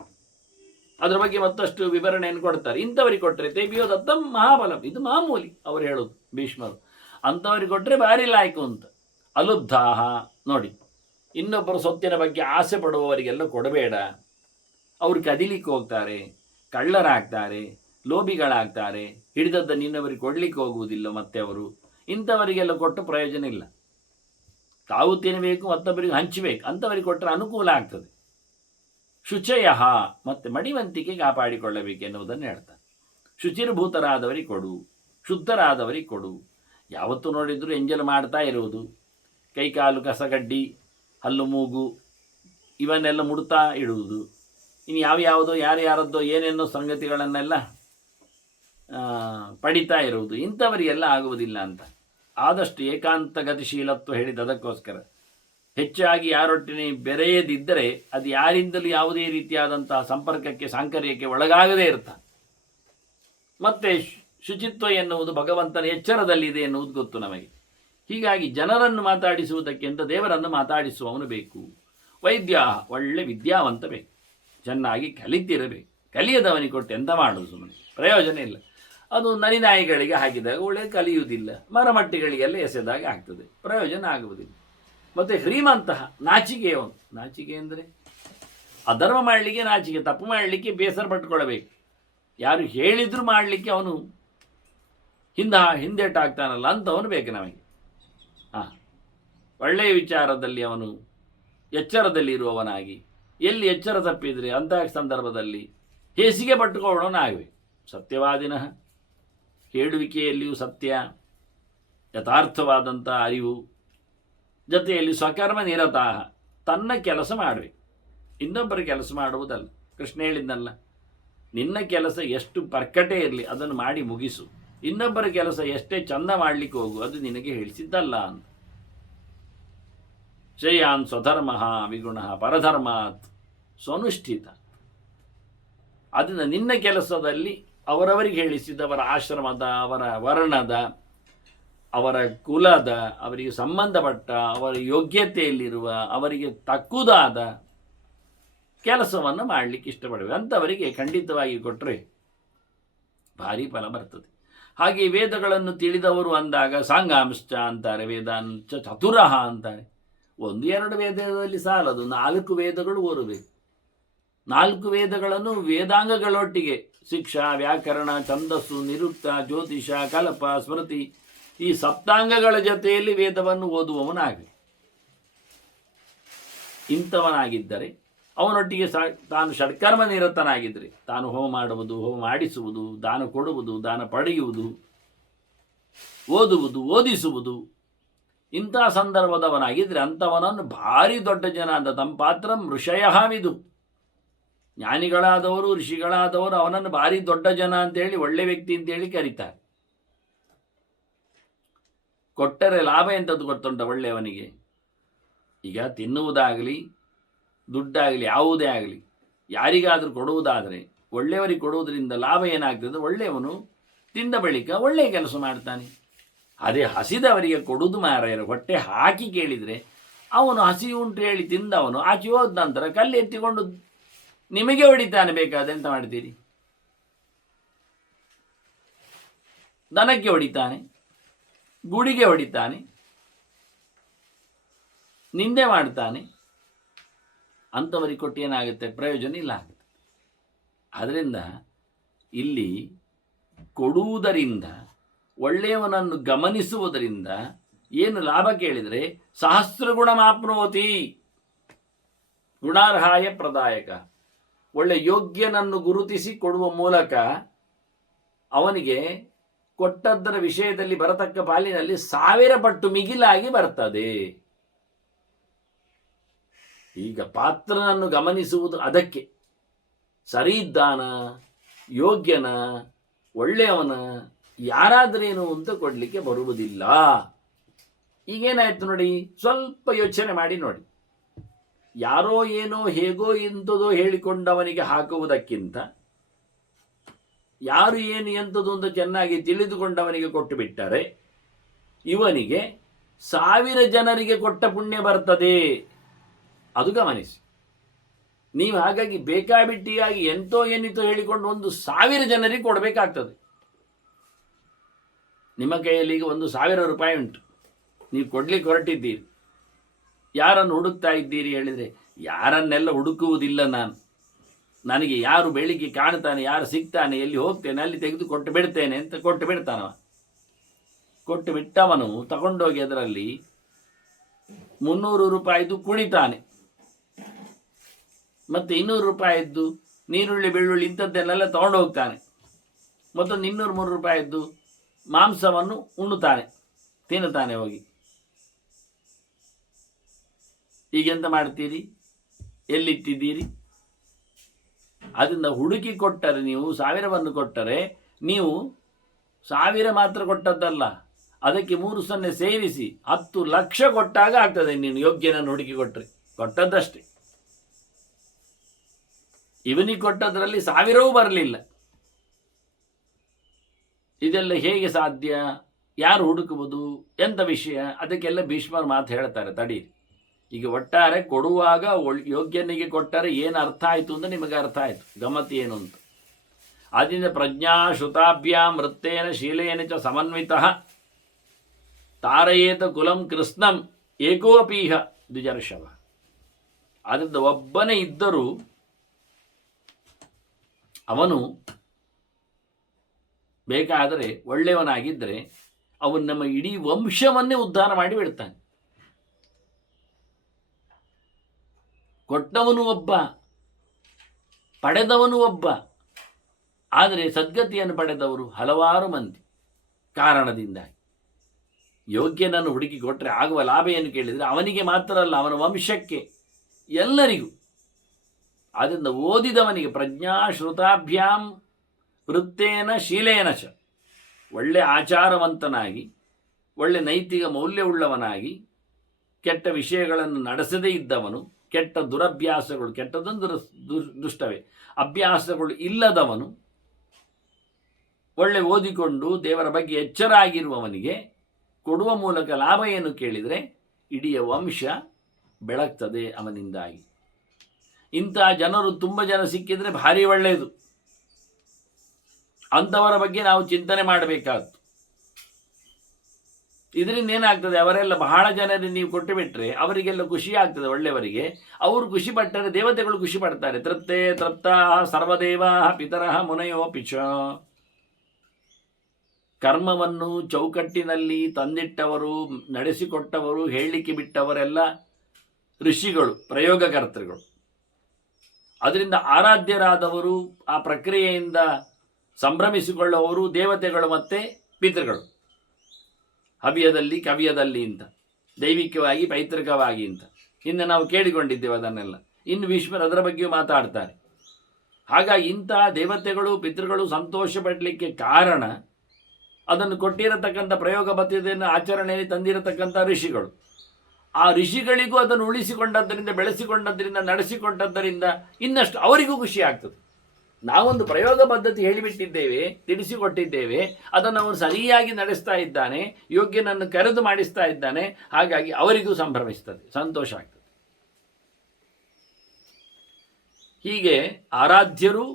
ಅದರ ಬಗ್ಗೆ ಮತ್ತಷ್ಟು ವಿವರಣೆಯನ್ನು ಕೊಡ್ತಾರೆ. ಇಂಥವರಿಗೆ ಕೊಟ್ಟರೆ ತೇಬಿಯೋ ದತ್ತಂ ಮಹಾಬಲಂ, ಇದು ಮಾಮೂಲಿ ಅವರು ಹೇಳೋದು ಭೀಷ್ಮರು. ಅಂಥವ್ರಿಗೆ ಕೊಟ್ಟರೆ ಭಾರಿ ಲಾಯ್ಕು ಅಂತ. ಅಲುಬ್ಧಾಹ, ನೋಡಿ, ಇನ್ನೊಬ್ಬರ ಸೊತ್ತಿನ ಬಗ್ಗೆ ಆಸೆ ಪಡುವವರಿಗೆಲ್ಲ ಕೊಡಬೇಡ. ಅವರು ಕದಿಲಿಕ್ಕೆ ಹೋಗ್ತಾರೆ, ಕಳ್ಳರಾಗ್ತಾರೆ, ಲೋಭಿಗಳಾಗ್ತಾರೆ, ಹಿಡಿದದ್ದು ನಿನ್ನವರಿಗೆ ಕೊಡಲಿಕ್ಕೆ ಹೋಗುವುದಿಲ್ಲ. ಮತ್ತೆ ಅವರು ಇಂಥವರಿಗೆಲ್ಲ ಕೊಟ್ಟು ಪ್ರಯೋಜನ ಇಲ್ಲ. ತಾವು ತಿನ್ನಬೇಕು, ಮತ್ತೊಬ್ಬರಿಗೆ ಹಂಚಬೇಕು. ಅಂಥವರಿಗೆ ಕೊಟ್ಟರೆ ಅನುಕೂಲ ಆಗ್ತದೆ. ಶುಚಯ, ಮತ್ತೆ ಮಡಿವಂತಿಕೆ ಕಾಪಾಡಿಕೊಳ್ಳಬೇಕೆನ್ನುವುದನ್ನು ಹೇಳ್ತಾರೆ. ಶುಚಿರ್ಭೂತರಾದವರಿಗೆ ಕೊಡು, ಶುದ್ಧರಾದವರಿಗೆ ಕೊಡು. ಯಾವತ್ತು ನೋಡಿದರೂ ಎಂಜಲು ಮಾಡ್ತಾ ಇರುವುದು, ಕೈಕಾಲು ಕಸಗಡ್ಡಿ, ಹಲ್ಲು ಮೂಗು ಇವನ್ನೆಲ್ಲ ಮುಡ್ತಾ ಇಡುವುದು, ಇನ್ನು ಯಾವ್ಯಾವುದೋ ಯಾರ್ಯಾರದ್ದೋ ಏನೇನೋ ಸಂಗತಿಗಳನ್ನೆಲ್ಲ ಪಡಿತಾ ಇರುವುದು, ಇಂಥವರಿಗೆಲ್ಲ ಆಗುವುದಿಲ್ಲ ಅಂತ. ಆದಷ್ಟು ಏಕಾಂತ ಗತಿಶೀಲತ್ವ ಹೇಳಿದ ಅದಕ್ಕೋಸ್ಕರ. ಹೆಚ್ಚಾಗಿ ಯಾರೊಟ್ಟಿನ ಬೆರೆಯದಿದ್ದರೆ ಅದು ಯಾರಿಂದಲೂ ಯಾವುದೇ ರೀತಿಯಾದಂತಹ ಸಂಪರ್ಕಕ್ಕೆ ಸಾಂಕರ್ಯಕ್ಕೆ ಒಳಗಾಗದೇ ಇರ್ತಾನೆ. ಮತ್ತೆ ಶುಚಿತ್ವ ಎನ್ನುವುದು ಭಗವಂತನ ಎಚ್ಚರದಲ್ಲಿದೆ ಎನ್ನುವುದು ಗೊತ್ತು ನಮಗೆ. ಹೀಗಾಗಿ ಜನರನ್ನು ಮಾತಾಡಿಸುವುದಕ್ಕಿಂತ ದೇವರನ್ನು ಮಾತಾಡಿಸುವವನು ಬೇಕು. ವೈದ್ಯ, ಒಳ್ಳೆ ವಿದ್ಯಾವಂತ ಬೇಕು, ಚೆನ್ನಾಗಿ ಕಲಿತಿರಬೇಕು. ಕಲಿಯದವನಿಗೆ ಕೊಟ್ಟು ಎಂತ ಮಾಡೋದು, ಸುಮ್ಮನೆ ಪ್ರಯೋಜನ ಇಲ್ಲ. ಅದು ನರಿನಾಯಿಗಳಿಗೆ ಹಾಕಿದಾಗ ಒಳ್ಳೆ ಕಲಿಯುವುದಿಲ್ಲ, ಮರಮಟ್ಟಿಗಳಿಗೆಲ್ಲ ಎಸೆದಾಗ ಆಗ್ತದೆ, ಪ್ರಯೋಜನ ಆಗುವುದಿಲ್ಲ. ಮತ್ತು ಶ್ರೀಮಂತಹ ನಾಚಿಕೆಯವನು, ನಾಚಿಕೆ ಅಂದರೆ ಅಧರ್ಮ ಮಾಡಲಿಕ್ಕೆ ನಾಚಿಕೆ, ತಪ್ಪು ಮಾಡಲಿಕ್ಕೆ ಬೇಸರ ಪಟ್ಟುಕೊಳ್ಳಬೇಕು. ಯಾರು ಹೇಳಿದರೂ ಮಾಡಲಿಕ್ಕೆ ಅವನು ಹಿಂದೇಟಾಗ್ತಾನಲ್ಲ ಅಂಥವನು ಬೇಕು ನಮಗೆ. ಒಳ್ಳೆಯ ವಿಚಾರದಲ್ಲಿ ಅವನು ಎಚ್ಚರದಲ್ಲಿರುವವನಾಗಿ, ಎಲ್ಲಿ ಎಚ್ಚರ ತಪ್ಪಿದರೆ ಅಂತಹ ಸಂದರ್ಭದಲ್ಲಿ ಹೇಸಿಗೆ ಪಟ್ಟುಕೊಳ್ಳೋನಾಗಬೇಕು. ಸತ್ಯವಾದಿನಃ, ಹೇಳುವಿಕೆಯಲ್ಲಿಯೂ ಸತ್ಯ, ಯಥಾರ್ಥವಾದಂಥ ಅರಿವು, ಜೊತೆಯಲ್ಲಿ ಸ್ವಕರ್ಮ ನಿರತಾಹ, ತನ್ನ ಕೆಲಸ ಮಾಡಬೇಕು, ಇನ್ನೊಬ್ಬರ ಕೆಲಸ ಮಾಡುವುದಲ್ಲ. ಕೃಷ್ಣ ಹೇಳಿದ್ನಲ್ಲ, ನಿನ್ನ ಕೆಲಸ ಎಷ್ಟು ಪರ್ಕಟೆ ಇರಲಿ ಅದನ್ನು ಮಾಡಿ ಮುಗಿಸು, ಇನ್ನೊಬ್ಬರ ಕೆಲಸ ಎಷ್ಟೇ ಚಂದ ಮಾಡಲಿಕ್ಕೆ ಹೋಗು, ಅದು ನಿನಗೆ ಹೇಳಿಸಿದ್ದಲ್ಲ ಅಂತ. ಶ್ರೇಯಾನ್ ಸ್ವಧರ್ಮ ವಿಗುಣ ಪರಧರ್ಮಾತ್ ಸ್ವನುಷ್ಠಿತ. ಅದನ್ನು ನಿನ್ನ ಕೆಲಸದಲ್ಲಿ ಅವರವರಿಗೆ ಹೇಳಿಸಿದವರ ಆಶ್ರಮದ, ಅವರ ವರ್ಣದ, ಅವರ ಕುಲದ, ಅವರಿಗೆ ಸಂಬಂಧಪಟ್ಟ, ಅವರ ಯೋಗ್ಯತೆಯಲ್ಲಿರುವ, ಅವರಿಗೆ ತಕ್ಕುದಾದ ಕೆಲಸವನ್ನು ಮಾಡಲಿಕ್ಕೆ ಇಷ್ಟಪಡಬೇಕು. ಅಂಥವರಿಗೆ ಖಂಡಿತವಾಗಿ ಕೊಟ್ಟರೆ ಭಾರಿ ಫಲ ಬರ್ತದೆ. ಹಾಗೆ ವೇದಗಳನ್ನು ತಿಳಿದವರು ಅಂದಾಗ ಸಾಂಗಾಂಶ್ಚ ಅಂತಾರೆ, ವೇದಾಂಚ ಚತುರಃ ಅಂತಾರೆ. 1-2 ವೇದದಲ್ಲಿ ಸಾಲದು, 4 ವೇದಗಳು ಓದಬೇಕು. 4 ವೇದಗಳನ್ನು ವೇದಾಂಗಗಳೊಟ್ಟಿಗೆ, ಶಿಕ್ಷಾ, ವ್ಯಾಕರಣ, ಛಂದಸ್ಸು, ನಿರುಕ್ತ, ಜ್ಯೋತಿಷ, ಕಲ್ಪ, ಸ್ಮೃತಿ, ಈ ಸಪ್ತಾಂಗಗಳ ಜೊತೆಯಲ್ಲಿ ವೇದವನ್ನು ಓದುವವನಾಗಲಿ. ಇಂಥವನಾಗಿದ್ದರೆ ಅವನೊಟ್ಟಿಗೆ ತಾನು ಷಡ್ಕರ್ಮ ನಿರತನಾಗಿದ್ದರೆ, ತಾನು ಹೋಮ ಮಾಡುವುದು, ಹೋಮ ಮಾಡಿಸುವುದು, ದಾನ ಕೊಡುವುದು, ದಾನ ಪಡೆಯುವುದು, ಓದುವುದು, ಓದಿಸುವುದು, ಇಂಥ ಸಂದರ್ಭದವನಾಗಿದ್ದರೆ ಅಂಥವನನ್ನು ಭಾರಿ ದೊಡ್ಡ ಜನ ಅಂತ ತಂಪಾತ್ರಂ ಋಷಯ ವಿದು. ಜ್ಞಾನಿಗಳಾದವರು, ಋಷಿಗಳಾದವರು ಅವನನ್ನು ಭಾರಿ ದೊಡ್ಡ ಜನ ಅಂತೇಳಿ, ಒಳ್ಳೆ ವ್ಯಕ್ತಿ ಅಂತೇಳಿ ಕರೀತಾರೆ. ಕೊಟ್ಟರೆ ಲಾಭ ಎಂಥದ್ದು ಗೊತ್ತುಂಟ ಒಳ್ಳೆಯವನಿಗೆ? ಈಗ ತಿನ್ನುವುದಾಗಲಿ, ದುಡ್ಡಾಗಲಿ, ಯಾವುದೇ ಆಗಲಿ ಯಾರಿಗಾದರೂ ಕೊಡುವುದಾದರೆ, ಒಳ್ಳೆಯವರಿಗೆ ಕೊಡುವುದರಿಂದ ಲಾಭ ಏನಾಗ್ತದೆ? ಒಳ್ಳೆಯವನು ತಿಂದ ಬಳಿಕ ಒಳ್ಳೆಯ ಕೆಲಸ ಮಾಡ್ತಾನೆ. ಅದೇ ಹಸಿದವರಿಗೆ ಕೊಡುವುದು ಮಾರಾಯರು ಹೊಟ್ಟೆ ಹಾಕಿ ಕೇಳಿದರೆ, ಅವನು ಹಸಿ ಉಂಟು ಹೇಳಿ ತಿಂದವನು ಆಚೆ ಹೋದ ನಂತರ ಕಲ್ಲು ಎತ್ತಿಕೊಂಡು ನಿಮಗೆ ಹೊಡಿತಾನೆ. ಬೇಕಾದ್ರೆ ಎಂತ ಮಾಡ್ತೀರಿ? ದನಕ್ಕೆ ಹೊಡಿತಾನೆ, ಗುಡಿಗೆ ಹೊಡಿತಾನೆ, ನಿಂದೆ ಮಾಡ್ತಾನೆ. ಅಂಥವರಿಗೆ ಕೊಟ್ಟು ಏನಾಗುತ್ತೆ? ಪ್ರಯೋಜನ ಇಲ್ಲ ಆಗುತ್ತೆ. ಆದ್ದರಿಂದ ಇಲ್ಲಿ ಕೊಡುವುದರಿಂದ, ಒಳ್ಳೆಯವನನ್ನು ಗಮನಿಸುವುದರಿಂದ ಏನು ಲಾಭ ಕೇಳಿದರೆ, ಸಹಸ್ರಗುಣ ಮಾಪ್ನೋತಿ ಗುಣಾರ್ಹಾಯ ಪ್ರದಾಯಕ. ಒಳ್ಳೆ ಯೋಗ್ಯನನ್ನು ಗುರುತಿಸಿ ಕೊಡುವ ಮೂಲಕ ಅವನಿಗೆ ಕೊಟ್ಟದ್ದರ ವಿಷಯದಲ್ಲಿ ಬರತಕ್ಕ ಪಾಲಿನಲ್ಲಿ 1000 ಪಟ್ಟು ಮಿಗಿಲಾಗಿ ಬರ್ತದೆ. ಈಗ ಪಾತ್ರನನ್ನು ಗಮನಿಸುವುದು ಅದಕ್ಕೆ. ಸರಿ ಇದ್ದಾನ, ಯೋಗ್ಯನ, ಒಳ್ಳೆಯವನ ಯಾರಾದ್ರೇನು ಅಂತ ಕೊಡಲಿಕ್ಕೆ ಬರುವುದಿಲ್ಲ. ಈಗೇನಾಯ್ತು ನೋಡಿ, ಸ್ವಲ್ಪ ಯೋಚನೆ ಮಾಡಿ ನೋಡಿ. ಯಾರೋ ಏನೋ ಹೇಗೋ ಎಂಥದೋ ಹೇಳಿಕೊಂಡವನಿಗೆ ಹಾಕುವುದಕ್ಕಿಂತ ಯಾರು ಏನು ಎಂಥದ್ದು ಅಂತ ಚೆನ್ನಾಗಿ ತಿಳಿದುಕೊಂಡವನಿಗೆ ಕೊಟ್ಟು ಬಿಟ್ಟರೆ ಇವನಿಗೆ 1000 ಜನರಿಗೆ ಕೊಟ್ಟ ಪುಣ್ಯ ಬರ್ತದೆ. ಅದು ಗಮನಿಸಿ. ನೀವು ಹಾಗಾಗಿ ಬೇಕಾಬಿಟ್ಟಿಯಾಗಿ ಎಂತೋ ಏನಿತೋ ಹೇಳಿಕೊಂಡು 1000 ಜನರಿಗೆ ಕೊಡಬೇಕಾಗ್ತದೆ. ನಿಮ್ಮ ಕೈಯಲ್ಲಿ ಈಗ 1000 ರೂಪಾಯಿ ಉಂಟು, ನೀವು ಕೊಡ್ಲಿಕ್ಕೆ ಹೊರಟಿದ್ದೀರಿ. ಯಾರನ್ನು ಹುಡುಕ್ತಾ ಇದ್ದೀರಿ ಹೇಳಿದರೆ, ಯಾರನ್ನೆಲ್ಲ ಹುಡುಕುವುದಿಲ್ಲ ನಾನು. ನನಗೆ ಯಾರು ಬೆಳಿಗ್ಗೆ ಕಾಣ್ತಾನೆ, ಯಾರು ಸಿಗ್ತಾನೆ, ಎಲ್ಲಿ ಹೋಗ್ತೇನೆ ಅಲ್ಲಿ ತೆಗೆದು ಕೊಟ್ಟು ಬಿಡ್ತೇನೆ ಅಂತ ಕೊಟ್ಟು ಬಿಡ್ತಾನವ. ಕೊಟ್ಟು ಬಿಟ್ಟವನು ತಗೊಂಡೋಗಿ ಅದರಲ್ಲಿ 300 ರೂಪಾಯಿದು ಕುಣಿತಾನೆ, ಮತ್ತೆ 200 ರೂಪಾಯಿದ್ದು ನೀರುಳ್ಳಿ ಬೆಳ್ಳುಳ್ಳಿ ಇಂಥದ್ದನ್ನೆಲ್ಲ ತಗೊಂಡು ಹೋಗ್ತಾನೆ, ಮತ್ತೊಂದು 200-300 ರೂಪಾಯಿದ್ದು ಮಾಂಸವನ್ನು ಉಣ್ಣುತ್ತಾನೆ, ತಿನ್ನುತ್ತಾನೆ ಹೋಗಿ. ಈಗೆಂತ ಮಾಡ್ತೀರಿ? ಎಲ್ಲಿಟ್ಟಿದ್ದೀರಿ? ಅದನ್ನು ಹುಡುಕಿ ಕೊಟ್ಟರೆ, ನೀವು 1000ವನ್ನು ಕೊಟ್ಟರೆ, ನೀವು 1000 ಮಾತ್ರ ಕೊಟ್ಟದ್ದಲ್ಲ, ಅದಕ್ಕೆ 3 0 ಸೇರಿಸಿ 10 ಲಕ್ಷ ಕೊಟ್ಟಾಗ ಆಗ್ತದೆ. ನೀನು ಯೋಗ್ಯನನ್ನು ಹುಡುಕಿ ಕೊಟ್ಟದ್ದಷ್ಟೇ. ಇವನಿಗೆ ಕೊಟ್ಟದ್ರಲ್ಲಿ 1000 ಬರಲಿಲ್ಲ. ಇದೆಲ್ಲ ಹೇಗೆ ಸಾಧ್ಯ? ಯಾರು ಹುಡುಕುವುದು? ಎಂಥ ವಿಷಯ? ಅದಕ್ಕೆಲ್ಲ ಭೀಷ್ಮರು ಮಾತು ಹೇಳ್ತಾರೆ, ತಡೀರಿ. ಈಗ ಒಟ್ಟಾರೆ ಕೊಡುವಾಗ ಯೋಗ್ಯನಿಗೆ ಕೊಟ್ಟರೆ ಏನು ಅರ್ಥ ಆಯಿತು ಅಂತ ನಿಮಗೆ ಅರ್ಥ ಆಯಿತು. ಗಮತಿ ಏನು ಅಂತ. ಆದ್ದರಿಂದ ಪ್ರಜ್ಞಾ ಶ್ರುತಾಭ್ಯಾಂ ವೃತ್ತೇನ ಶೀಲೇನ ಚ ಸಮನ್ವಿತಃ ತಾರಯೇತ ಕುಲಂ ಕೃಷ್ಣಂ ಏಕೋಪೀಹ ದ್ವಿಜರ್ಷವ. ಆದ್ದರಿಂದ ಒಬ್ಬನೇ ಇದ್ದರೂ ಅವನು ಬೇಕಾದರೆ ಒಳ್ಳೆಯವನಾಗಿದ್ದರೆ ಅವನು ನಮ್ಮ ಇಡೀ ವಂಶವನ್ನೇ ಉದ್ಧಾರ ಮಾಡಿ ಬಿಡ್ತಾನೆ. ಕೊಟ್ಟವನು ಒಬ್ಬ, ಪಡೆದವನು ಒಬ್ಬ. ಆದರೆ ಸದ್ಗತಿಯನ್ನು ಪಡೆದವರು ಹಲವಾರು ಮಂದಿ. ಕಾರಣದಿಂದಾಗಿ ಯೋಗ್ಯನನ್ನು ಹುಡುಕಿ ಕೊಟ್ಟರೆ ಆಗುವ ಲಾಭ ಏನು ಕೇಳಿದರೆ ಅವನಿಗೆ ಮಾತ್ರ ಅಲ್ಲ, ಅವನ ವಂಶಕ್ಕೆ, ಎಲ್ಲರಿಗೂ. ಆದ್ದರಿಂದ ಓದಿದವನಿಗೆ ಪ್ರಜ್ಞಾ ಶ್ರುತಾಭ್ಯಾಂ ವೃತ್ತೇನ ಶೀಲೇನ ಚ, ಒಳ್ಳೆ ಆಚಾರವಂತನಾಗಿ, ಒಳ್ಳೆ ನೈತಿಕ ಮೌಲ್ಯವುಳ್ಳವನಾಗಿ, ಕೆಟ್ಟ ವಿಷಯಗಳನ್ನು ನಡೆಸದೇ ಇದ್ದವನು, ಕೆಟ್ಟ ದುರಭ್ಯಾಸಗಳು, ಕೆಟ್ಟದೊಂದು ದುಷ್ಟವೇ, ಅಭ್ಯಾಸಗಳು ಇಲ್ಲದವನು, ಒಳ್ಳೆ ಓದಿಕೊಂಡು ದೇವರ ಬಗ್ಗೆ ಎಚ್ಚರ ಆಗಿರುವವನಿಗೆ ಕೊಡುವ ಮೂಲಕ ಲಾಭ ಏನು ಕೇಳಿದರೆ ಇಡೀ ವಂಶ ಬೆಳಗ್ತದೆ ಅವನಿಂದಾಗಿ. ಇಂತಹ ಜನರು ತುಂಬ ಜನ ಸಿಕ್ಕಿದರೆ ಭಾರಿ ಒಳ್ಳೆಯದು. ಅಂಥವರ ಬಗ್ಗೆ ನಾವು ಚಿಂತನೆ ಮಾಡಬೇಕಾದ್ದು. ಇದರಿಂದ ಏನಾಗ್ತದೆ, ಅವರೆಲ್ಲ ಬಹಳ ಜನರಿಗೆ ನೀವು ಕೊಟ್ಟು ಬಿಟ್ಟರೆ ಅವರಿಗೆಲ್ಲ ಖುಷಿ ಆಗ್ತದೆ. ಒಳ್ಳೆಯವರಿಗೆ ಅವರು ಖುಷಿ ಪಟ್ಟರೆ ದೇವತೆಗಳು ಖುಷಿ ಪಡ್ತಾರೆ. ತೃಪ್ತೇ ತೃಪ್ತಾ ಸರ್ವದೇವ ಪಿತರಃ ಮುನಯೋ ಪಿಚ. ಕರ್ಮವನ್ನು ಚೌಕಟ್ಟಿನಲ್ಲಿ ತಂದಿಟ್ಟವರು, ನಡೆಸಿಕೊಟ್ಟವರು, ಹೇಳಲಿಕ್ಕೆ ಬಿಟ್ಟವರೆಲ್ಲ ಋಷಿಗಳು, ಪ್ರಯೋಗಕರ್ತೃಗಳು. ಅದರಿಂದ ಆರಾಧ್ಯರಾದವರು, ಆ ಪ್ರಕ್ರಿಯೆಯಿಂದ ಸಂಭ್ರಮಿಸಿಕೊಳ್ಳುವವರು ದೇವತೆಗಳು ಮತ್ತು ಪಿತೃಗಳು. ಹವ್ಯದಲ್ಲಿ ಕವ್ಯದಲ್ಲಿ ಅಂತ, ದೈವಿಕವಾಗಿ ಪೈತೃಕವಾಗಿ ಅಂತ ಹಿಂದೆ ನಾವು ಕೇಳಿಕೊಂಡಿದ್ದೇವೆ ಅದನ್ನೆಲ್ಲ. ಇನ್ನು ಭೀಷ್ಮರು ಅದರ ಬಗ್ಗೆಯೂ ಮಾತಾಡ್ತಾರೆ. ಹಾಗಾಗಿ ಇಂತಹ ದೇವತೆಗಳು ಪಿತೃಗಳು ಸಂತೋಷ ಪಡಲಿಕ್ಕೆ ಕಾರಣ ಅದನ್ನು ಕೊಟ್ಟಿರತಕ್ಕಂಥ ಪ್ರಯೋಗ ಪದ್ಧತಿಯನ್ನು ಆಚರಣೆಯಲ್ಲಿ ತಂದಿರತಕ್ಕಂಥ ಋಷಿಗಳು. ಆ ಋಷಿಗಳಿಗೂ ಅದನ್ನು ಉಳಿಸಿಕೊಂಡದ್ದರಿಂದ, ಬೆಳೆಸಿಕೊಂಡದ್ದರಿಂದ, ನಡೆಸಿಕೊಂಡದ್ದರಿಂದ ಇನ್ನಷ್ಟು ಅವರಿಗೂ ಖುಷಿ ಆಗ್ತದೆ. ನಾವೊಂದು ಪ್ರಯೋಗ ಪದ್ಧತಿ ಹೇಳಿಬಿಟ್ಟಿದ್ದೇವೆ, ತಿಳಿಸಿಕೊಟ್ಟಿದ್ದೇವೆ, ಅದನ್ನು ಅವನು ಸರಿಯಾಗಿ ನಡೆಸ್ತಾ ಇದ್ದಾನೆ, ಯೋಗ್ಯನನ್ನು ಕರೆದು ಮಾಡಿಸ್ತಾ ಇದ್ದಾನೆ. ಹಾಗಾಗಿ ಅವರಿಗೂ ಸಂಭ್ರಮಿಸ್ತದೆ, ಸಂತೋಷ ಆಗ್ತದೆ. ಹೀಗೆ ಆರಾಧ್ಯರು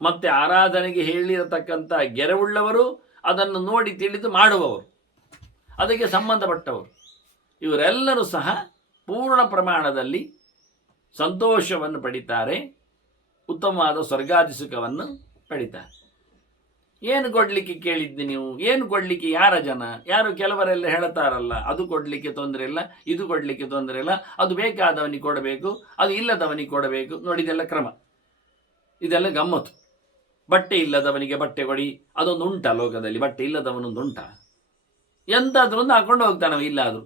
ಮತ್ತು ಆರಾಧನೆಗೆ ಹೇಳಿರತಕ್ಕಂಥ ಗೆರವುಳ್ಳವರು, ಅದನ್ನು ನೋಡಿ ತಿಳಿದು ಮಾಡುವವರು, ಅದಕ್ಕೆ ಸಂಬಂಧಪಟ್ಟವರು, ಇವರೆಲ್ಲರೂ ಸಹ ಪೂರ್ಣ ಪ್ರಮಾಣದಲ್ಲಿ ಸಂತೋಷವನ್ನು ಪಡಿತಾರೆ, ಉತ್ತಮವಾದ ಸ್ವರ್ಗಾದಿ ಸುಖವನ್ನು ಪಡಿತಾರೆ. ಏನು ಕೊಡಲಿಕ್ಕೆ ಕೇಳಿದ್ದಿ ನೀವು? ಏನು ಕೊಡಲಿಕ್ಕೆ ಯಾರ ಜನ? ಯಾರು ಕೆಲವರೆಲ್ಲ ಹೇಳ್ತಾರಲ್ಲ, ಅದು ಕೊಡಲಿಕ್ಕೆ ತೊಂದರೆ ಇಲ್ಲ, ಇದು ಕೊಡಲಿಕ್ಕೆ ತೊಂದರೆ ಇಲ್ಲ, ಅದು ಬೇಕಾದವನಿಗೆ ಕೊಡಬೇಕು, ಅದು ಇಲ್ಲದವನಿಗೆ ಕೊಡಬೇಕು. ನೋಡಿ, ಇದೆಲ್ಲ ಕ್ರಮ, ಇದೆಲ್ಲ ಗಮ್ಮತ್ತು. ಬಟ್ಟೆ ಇಲ್ಲದವನಿಗೆ ಬಟ್ಟೆ ಕೊಡಿ, ಅದೊಂದು ಉಂಟ ಲೋಕದಲ್ಲಿ. ಬಟ್ಟೆ ಇಲ್ಲದವನೊಂದು ಉಂಟ? ಎಂತಾದ್ರೂ ಒಂದು ಹಾಕೊಂಡು ಹೋಗ್ತಾನವ, ಇಲ್ಲಾದರೂ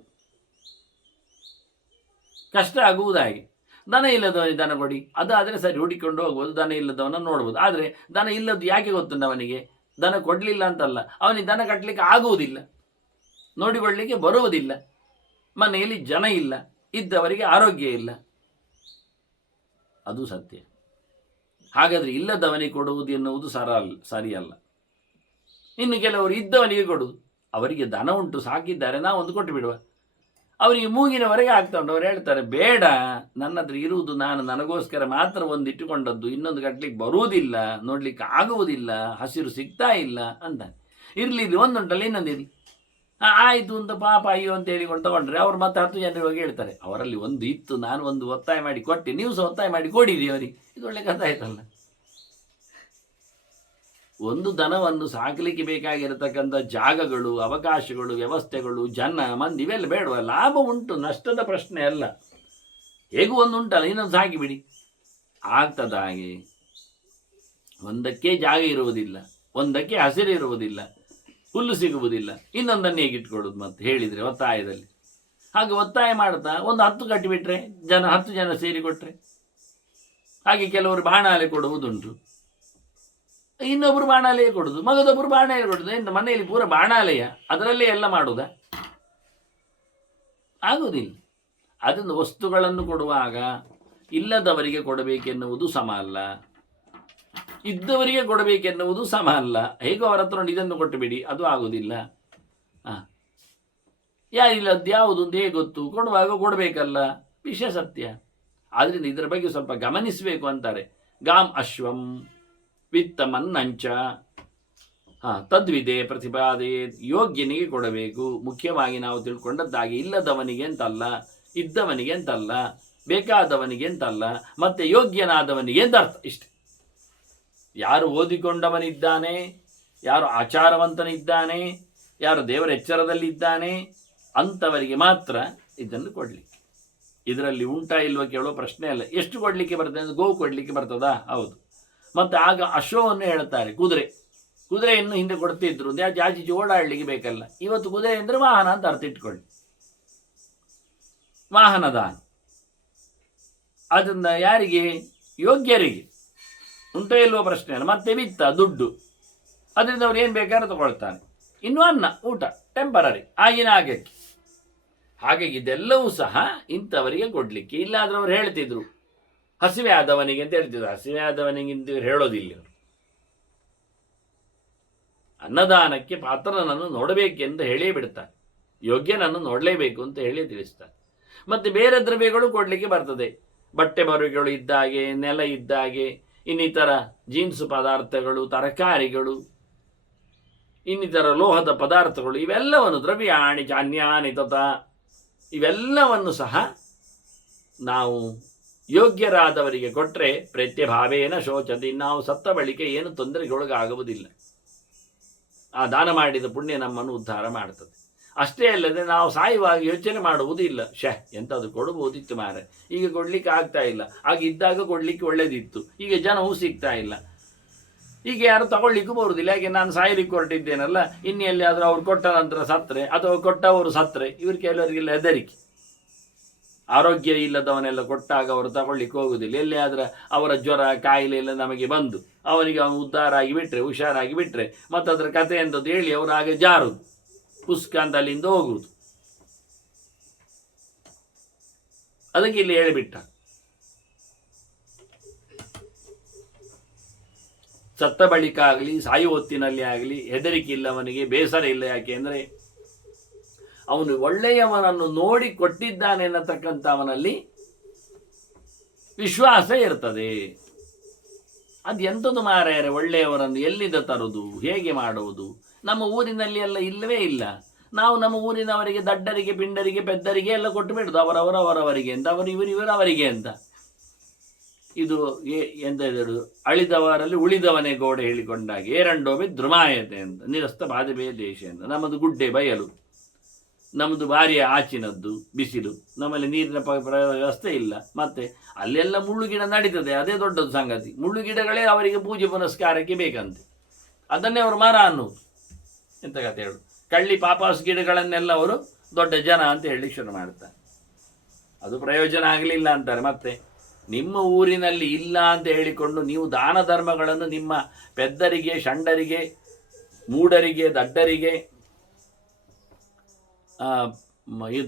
ಕಷ್ಟ ಆಗುವುದಾಗಿ. ದನ ಇಲ್ಲದವನಿಗೆ ದನ ಕೊಡಿ, ಅದಾದರೆ ಸರಿ, ಹುಡಿಕೊಂಡು ಹೋಗ್ಬೋದು, ದನ ಇಲ್ಲದವನ ನೋಡ್ಬೋದು. ಆದರೆ ದನ ಇಲ್ಲದ್ದು ಯಾಕೆ ಗೊತ್ತುಂಟು ಅವನಿಗೆ? ದನ ಕೊಡಲಿಲ್ಲ ಅಂತಲ್ಲ, ಅವನಿಗೆ ದನ ಕಟ್ಟಲಿಕ್ಕೆ ಆಗುವುದಿಲ್ಲ, ನೋಡಿಕೊಳ್ಳಲಿಕ್ಕೆ ಬರುವುದಿಲ್ಲ, ಮನೆಯಲ್ಲಿ ಜನ ಇಲ್ಲ, ಇದ್ದವರಿಗೆ ಆರೋಗ್ಯ ಇಲ್ಲ. ಅದು ಸತ್ಯ. ಹಾಗಾದರೆ ಇಲ್ಲದವನಿಗೆ ಕೊಡುವುದು ಎನ್ನುವುದು ಸರಿಯಲ್ಲ. ಇನ್ನು ಕೆಲವರು ಇದ್ದವನಿಗೆ ಕೊಡುವುದು, ಅವರಿಗೆ ದನ ಉಂಟು, ಸಾಕಿದ್ದಾರೆ, ನಾವೊಂದು ಕೊಟ್ಟು ಬಿಡುವ, ಅವರಿಗೆ ಮೂಗಿನವರೆಗೆ ಆಗ್ತಾ ಉಂಟು. ಅವ್ರು ಹೇಳ್ತಾರೆ, ಬೇಡ, ನನ್ನ ಹತ್ರ ಇರುವುದು ನಾನು ನನಗೋಸ್ಕರ ಮಾತ್ರ ಒಂದು ಇಟ್ಟುಕೊಂಡದ್ದು, ಇನ್ನೊಂದು ಕಟ್ಟಲಿಕ್ಕೆ ಬರುವುದಿಲ್ಲ, ನೋಡ್ಲಿಕ್ಕೆ ಆಗುವುದಿಲ್ಲ, ಹಸಿರು ಸಿಗ್ತಾ ಇಲ್ಲ ಅಂತ. ಇರಲಿ, ಒಂದುಂಟಲ್ಲ ಇನ್ನೊಂದಿರಲಿ, ಆಯಿತು ಅಂತ ಪಾಪ ಅಯ್ಯೋ ಅಂತ ಹೇಳಿಕೊಂಡು ತಗೊಂಡ್ರೆ ಅವ್ರು ಮತ್ತೆ 10 ಜನರು ಹೋಗಿ ಹೇಳ್ತಾರೆ, ಅವರಲ್ಲಿ ಒಂದು ಇತ್ತು, ನಾನು ಒಂದು ಒತ್ತಾಯ ಮಾಡಿ ಕೊಟ್ಟೆ, ನೀವು ಸಹ ಒತ್ತಾಯ ಮಾಡಿ ಕೊಡಿರಿ ಅವರಿಗೆ. ಇದು ಒಳ್ಳೆ ಕಥೆ ಆಯ್ತಲ್ಲ. ಒಂದು ದನವನ್ನು ಸಾಕಲಿಕ್ಕೆ ಬೇಕಾಗಿರತಕ್ಕಂಥ ಜಾಗಗಳು, ಅವಕಾಶಗಳು, ವ್ಯವಸ್ಥೆಗಳು, ಜನ, ಮಂದಿ ಇವೆಲ್ಲ ಬೇಡವ? ಲಾಭ ಉಂಟು, ನಷ್ಟದ ಪ್ರಶ್ನೆ ಅಲ್ಲ. ಹೇಗೂ ಒಂದು ಉಂಟಲ್ಲ, ಇನ್ನೊಂದು ಸಾಕಿಬಿಡಿ. ಆಗ್ತದ ಹಾಗೆ? ಒಂದಕ್ಕೆ ಜಾಗ ಇರುವುದಿಲ್ಲ, ಒಂದಕ್ಕೆ ಹಸಿರು ಇರುವುದಿಲ್ಲ, ಹುಲ್ಲು ಸಿಗುವುದಿಲ್ಲ, ಇನ್ನೊಂದನ್ನು ಹೇಗಿಟ್ಕೊಳ್ಳೋದು ಮತ್ತೆ ಹೇಳಿದರೆ ಒತ್ತಾಯದಲ್ಲಿ? ಹಾಗೆ ಒತ್ತಾಯ ಮಾಡ್ತಾ ಒಂದು 10 ಕಟ್ಟಿಬಿಟ್ರೆ, 10 ಜನ ಸೇರಿಕೊಟ್ರೆ. ಹಾಗೆ ಕೆಲವರು ಬಾಣಾಲೆ ಕೊಡುವುದುಂಟು, ಇನ್ನೊಬ್ಬರು ಬಾಣಾಲೆಯೇ ಕೊಡುದು, ಮಗದೊಬ್ಬರು ಬಾಣಾಲೆ ಕೊಡುದು. ಎಂತ ಮನೆಯಲ್ಲಿ ಪೂರ ಬಾಣಾಲೆಯ, ಅದರಲ್ಲೇ ಎಲ್ಲ ಮಾಡುವುದ? ಆಗುವುದಿಲ್ಲ. ಅದನ್ನು ವಸ್ತುಗಳನ್ನು ಕೊಡುವಾಗ ಇಲ್ಲದವರಿಗೆ ಕೊಡಬೇಕೆನ್ನುವುದು ಸಮ ಅಲ್ಲ, ಇದ್ದವರಿಗೆ ಕೊಡಬೇಕೆನ್ನುವುದು ಸಮ ಅಲ್ಲ. ಹೇಗೋ ಅವರ ಹತ್ರ ಇದನ್ನು ಕೊಟ್ಟು ಬಿಡಿ, ಅದು ಆಗುವುದಿಲ್ಲ. ಯಾರಿಲ್ಲದ್ದು ಯಾವುದು ಅಂತ ಹೇಗೆ ಗೊತ್ತು? ಕೊಡುವಾಗ ಕೊಡಬೇಕಲ್ಲ, ವಿಷಯ ಸತ್ಯ. ಆದ್ರಿಂದ ಇದರ ಬಗ್ಗೆ ಸ್ವಲ್ಪ ಗಮನಿಸಬೇಕು ಅಂತಾರೆ. ಗಾಂ ಅಶ್ವಂ ವಿತ್ತಮನ್ನಂಚ ತದ್ವಿದೆ ಪ್ರತಿಪಾದೆ. ಯೋಗ್ಯನಿಗೆ ಕೊಡಬೇಕು. ಮುಖ್ಯವಾಗಿ ನಾವು ತಿಳ್ಕೊಂಡದ್ದಾಗಿ ಇಲ್ಲದವನಿಗೆ ಅಂತಲ್ಲ, ಇದ್ದವನಿಗೆ ಅಂತಲ್ಲ, ಬೇಕಾದವನಿಗೆ ಅಂತಲ್ಲ, ಮತ್ತೆ ಯೋಗ್ಯನಾದವನಿಗೆ ಅಂತ ಅರ್ಥ. ಇಷ್ಟೆ. ಯಾರು ಓದಿಕೊಂಡವನಿದ್ದಾನೆ, ಯಾರು ಆಚಾರವಂತನಿದ್ದಾನೆ, ಯಾರು ದೇವರ ಎಚ್ಚರದಲ್ಲಿದ್ದಾನೆ, ಅಂಥವರಿಗೆ ಮಾತ್ರ ಇದನ್ನು ಕೊಡಲಿ. ಇದರಲ್ಲಿ ಉಂಟಾ ಇಲ್ವ ಕೇಳೋ ಪ್ರಶ್ನೆ ಅಲ್ಲ. ಎಷ್ಟು ಕೊಡಲಿಕ್ಕೆ ಬರ್ತದೆ ಅಂದರೆ, ಗೋವು ಕೊಡಲಿಕ್ಕೆ ಬರ್ತದಾ? ಹೌದು. ಮತ್ತು ಆಗ ಅಶ್ವವನ್ನು ಹೇಳ್ತಾರೆ, ಕುದುರೆಯನ್ನು ಹಿಂದೆ ಕೊಡ್ತಿದ್ರು, ಜಾಚಿ ಓಡಾಡಲಿಕ್ಕೆ ಬೇಕಲ್ಲ. ಇವತ್ತು ಕುದುರೆ ಅಂದರೆ ವಾಹನ ಅಂತ ಅರ್ಥ ಇಟ್ಕೊಳ್ಳಿ, ವಾಹನದಾನ. ಅದರಿಂದ ಯಾರಿಗೆ? ಯೋಗ್ಯರಿಗೆ. ಉಂಟೋ ಇಲ್ವೋ ಪ್ರಶ್ನೆ ಅಲ್ಲ. ಮತ್ತೆ ವಿತ್ತ, ದುಡ್ಡು, ಅದರಿಂದ ಅವ್ರು ಏನು ಬೇಕಾದ್ರೆ ತಗೊಳ್ತಾನೆ. ಇನ್ನು ಅನ್ನ, ಊಟ, ಟೆಂಪರರಿ, ಆಗಿನ ಆಗಕ್ಕೆ. ಹಾಗಾಗಿ ಇದೆಲ್ಲವೂ ಸಹ ಇಂಥವರಿಗೆ ಕೊಡಲಿಕ್ಕೆ. ಇಲ್ಲಾದ್ರೆ ಅವ್ರು ಹೇಳ್ತಿದ್ರು ಹಸಿವೆ ಆದವನಿಗೆ ಅಂತ ಹೇಳ್ತಿದ್ರು. ಹಸಿವೆ ಆದವನಿಗೆ ಅಂತ ಹೇಳೋದಿಲ್ಲ. ಅನ್ನದಾನಕ್ಕೆ ಪಾತ್ರನನ್ನು ನೋಡಬೇಕೆಂದು ಹೇಳೇ ಬಿಡ್ತಾರೆ, ಯೋಗ್ಯನನ್ನು ನೋಡಲೇಬೇಕು ಅಂತ ಹೇಳಿ ತಿಳಿಸ್ತಾರೆ. ಮತ್ತೆ ಬೇರೆ ದ್ರವ್ಯಗಳು ಕೊಡಲಿಕ್ಕೆ ಬರ್ತದೆ. ಬಟ್ಟೆ ಬರುಗಳು ಇದ್ದಾಗೆ, ನೆಲ ಇದ್ದಾಗೆ, ಇನ್ನಿತರ ಜೀನ್ಸ್ ಪದಾರ್ಥಗಳು, ತರಕಾರಿಗಳು, ಇನ್ನಿತರ ಲೋಹದ ಪದಾರ್ಥಗಳು, ಇವೆಲ್ಲವನ್ನು ದ್ರವ್ಯಾಣಿ ಚಾನ್ಯಾನಿ ತತ, ಇವೆಲ್ಲವನ್ನು ಸಹ ನಾವು ಯೋಗ್ಯರಾದವರಿಗೆ ಕೊಟ್ಟರೆ ಪ್ರತ್ಯಭಾವೇನ ಶೋಚತಿ, ನಾವು ಸತ್ತ ಬಳಿಕ ಏನು ತೊಂದರೆಗೊಳಗಾಗುವುದಿಲ್ಲ. ಆ ದಾನ ಮಾಡಿದ ಪುಣ್ಯ ನಮ್ಮನ್ನು ಉದ್ಧಾರ ಮಾಡ್ತದೆ. ಅಷ್ಟೇ ಅಲ್ಲದೆ ನಾವು ಸಾಯುವಾಗ ಯೋಚನೆ ಮಾಡುವುದಿಲ್ಲ, ಎಂಥದ್ದು ಕೊಡಬಹುದಿತ್ತು ಮಾರೆ, ಈಗ ಕೊಡ್ಲಿಕ್ಕೆ ಆಗ್ತಾ ಇಲ್ಲ, ಆಗ ಇದ್ದಾಗ ಕೊಡ್ಲಿಕ್ಕೆ ಒಳ್ಳೇದಿತ್ತು, ಈಗ ಜನವೂ ಸಿಗ್ತಾ ಇಲ್ಲ, ಈಗ ಯಾರು ತಗೊಳ್ಲಿಕ್ಕೂ ಬರುವುದಿಲ್ಲ. ಯಾಕೆ? ನಾನು ಸಾಯಲಿಕ್ಕೆ ಹೊರಟಿದ್ದೇನಲ್ಲ, ಇನ್ನು ಎಲ್ಲಿಯಾದರೂ ಅವ್ರು ಕೊಟ್ಟ ನಂತರ ಸತ್ರೆ ಅಥವಾ ಕೊಟ್ಟವರು ಸತ್ರೆ, ಇವ್ರ ಕೆಲವರಿಗೆಲ್ಲ ಹೆದರಿಕೆ. ಆರೋಗ್ಯ ಇಲ್ಲದವನೆಲ್ಲ ಕೊಟ್ಟಾಗ ಅವರು ತಗೊಳ್ಳಿಕ್ಕೆ ಹೋಗುವುದಿಲ್ಲ. ಎಲ್ಲಿಯಾದ್ರೆ ಅವರ ಜ್ವರ ಕಾಯಿಲೆ ಎಲ್ಲ ನಮಗೆ ಬಂದು ಅವನಿಗೆ ಅವನು ಉದ್ಧಾರ ಆಗಿಬಿಟ್ರೆ, ಹುಷಾರಾಗಿ ಬಿಟ್ರೆ, ಮತ್ತು ಅದರ ಕಥೆ ಎಂಥದ್ದು ಹೇಳಿ ಅವರು ಹಾಗೆ ಜಾರುದು, ಪುಸ್ಕ ಅಂತ ಅಲ್ಲಿಂದ ಹೋಗುವುದು. ಅದಕ್ಕೆ ಇಲ್ಲಿ ಹೇಳಿಬಿಟ್ಟ, ಸತ್ತ ಬಳಿಕ ಆಗಲಿ ಸಾಯು ಹೊತ್ತಿನಲ್ಲಿ ಆಗಲಿ ಹೆದರಿಕೆ ಇಲ್ಲ ಅವನಿಗೆ, ಬೇಸರ ಇಲ್ಲ. ಯಾಕೆ ಅಂದರೆ ಅವನು ಒಳ್ಳೆಯವನನ್ನು ನೋಡಿ ಕೊಟ್ಟಿದ್ದಾನೆ ಅನ್ನತಕ್ಕಂಥ ಅವನಲ್ಲಿ ವಿಶ್ವಾಸ ಇರ್ತದೆ. ಅದು ಎಂಥದ್ದು ಮಾರಾಯರೆ, ಒಳ್ಳೆಯವರನ್ನು ಎಲ್ಲಿಂದ ತರುವುದು, ಹೇಗೆ ಮಾಡುವುದು? ನಮ್ಮ ಊರಿನಲ್ಲಿ ಎಲ್ಲ ಇಲ್ಲವೇ ಇಲ್ಲ. ನಾವು ನಮ್ಮ ಊರಿನವರಿಗೆ, ದಡ್ಡರಿಗೆ, ಪಿಂಡರಿಗೆ, ಪೆದ್ದರಿಗೆ ಎಲ್ಲ ಕೊಟ್ಟು ಬಿಡುದು, ಅವರವರಿಗೆ ಅಂತ, ಇವರು ಅವರಿಗೆ ಅಂತ. ಇದು ಎಂತ ಹೇಳಿದರು, ಅಳಿದವರಲ್ಲಿ ಉಳಿದವನೇ ಗೋಡೆ ಹೇಳಿಕೊಂಡಾಗ ಏರಂಡೋಬೆ ಧ್ರುಮಾಯತೆ ಅಂತ, ನಿರಸ್ತ ಬಾಧೆಬೇ ದೇಶ ಅಂತ. ನಮ್ಮದು ಗುಡ್ಡೆ ಬಯಲು, ನಮ್ಮದು ಭಾರಿ ಆಚಿನದ್ದು ಬಿಸಿಲು, ನಮ್ಮಲ್ಲಿ ನೀರಿನ ವ್ಯವಸ್ಥೆ ಇಲ್ಲ, ಮತ್ತೆ ಅಲ್ಲೆಲ್ಲ ಮುಳ್ಳು ಗಿಡ ನಡೀತದೆ, ಅದೇ ದೊಡ್ಡದು ಸಂಗತಿ. ಮುಳ್ಳು ಗಿಡಗಳೇ ಅವರಿಗೆ ಪೂಜೆ ಪುನಸ್ಕಾರಕ್ಕೆ ಬೇಕಂತೆ, ಅದನ್ನೇ ಅವರು ಮರ ಅನ್ನುವುದು. ಎಂತ ಕತೆ ಹೇಳು, ಕಳ್ಳಿ ಪಾಪಾಸ್ ಗಿಡಗಳನ್ನೆಲ್ಲ ಅವರು ದೊಡ್ಡ ಜನ ಅಂತ ಹೇಳಿ ಶುರು ಮಾಡ್ತಾರೆ. ಅದು ಪ್ರಯೋಜನ ಆಗಲಿಲ್ಲ ಅಂತಾರೆ. ಮತ್ತೆ ನಿಮ್ಮ ಊರಿನಲ್ಲಿ ಇಲ್ಲ ಅಂತ ಹೇಳಿಕೊಂಡು ನೀವು ದಾನ ಧರ್ಮಗಳನ್ನು ನಿಮ್ಮ ಪೆದ್ದರಿಗೆ, ಷಂಡರಿಗೆ, ಮೂಢರಿಗೆ ದಡ್ಡರಿಗೆ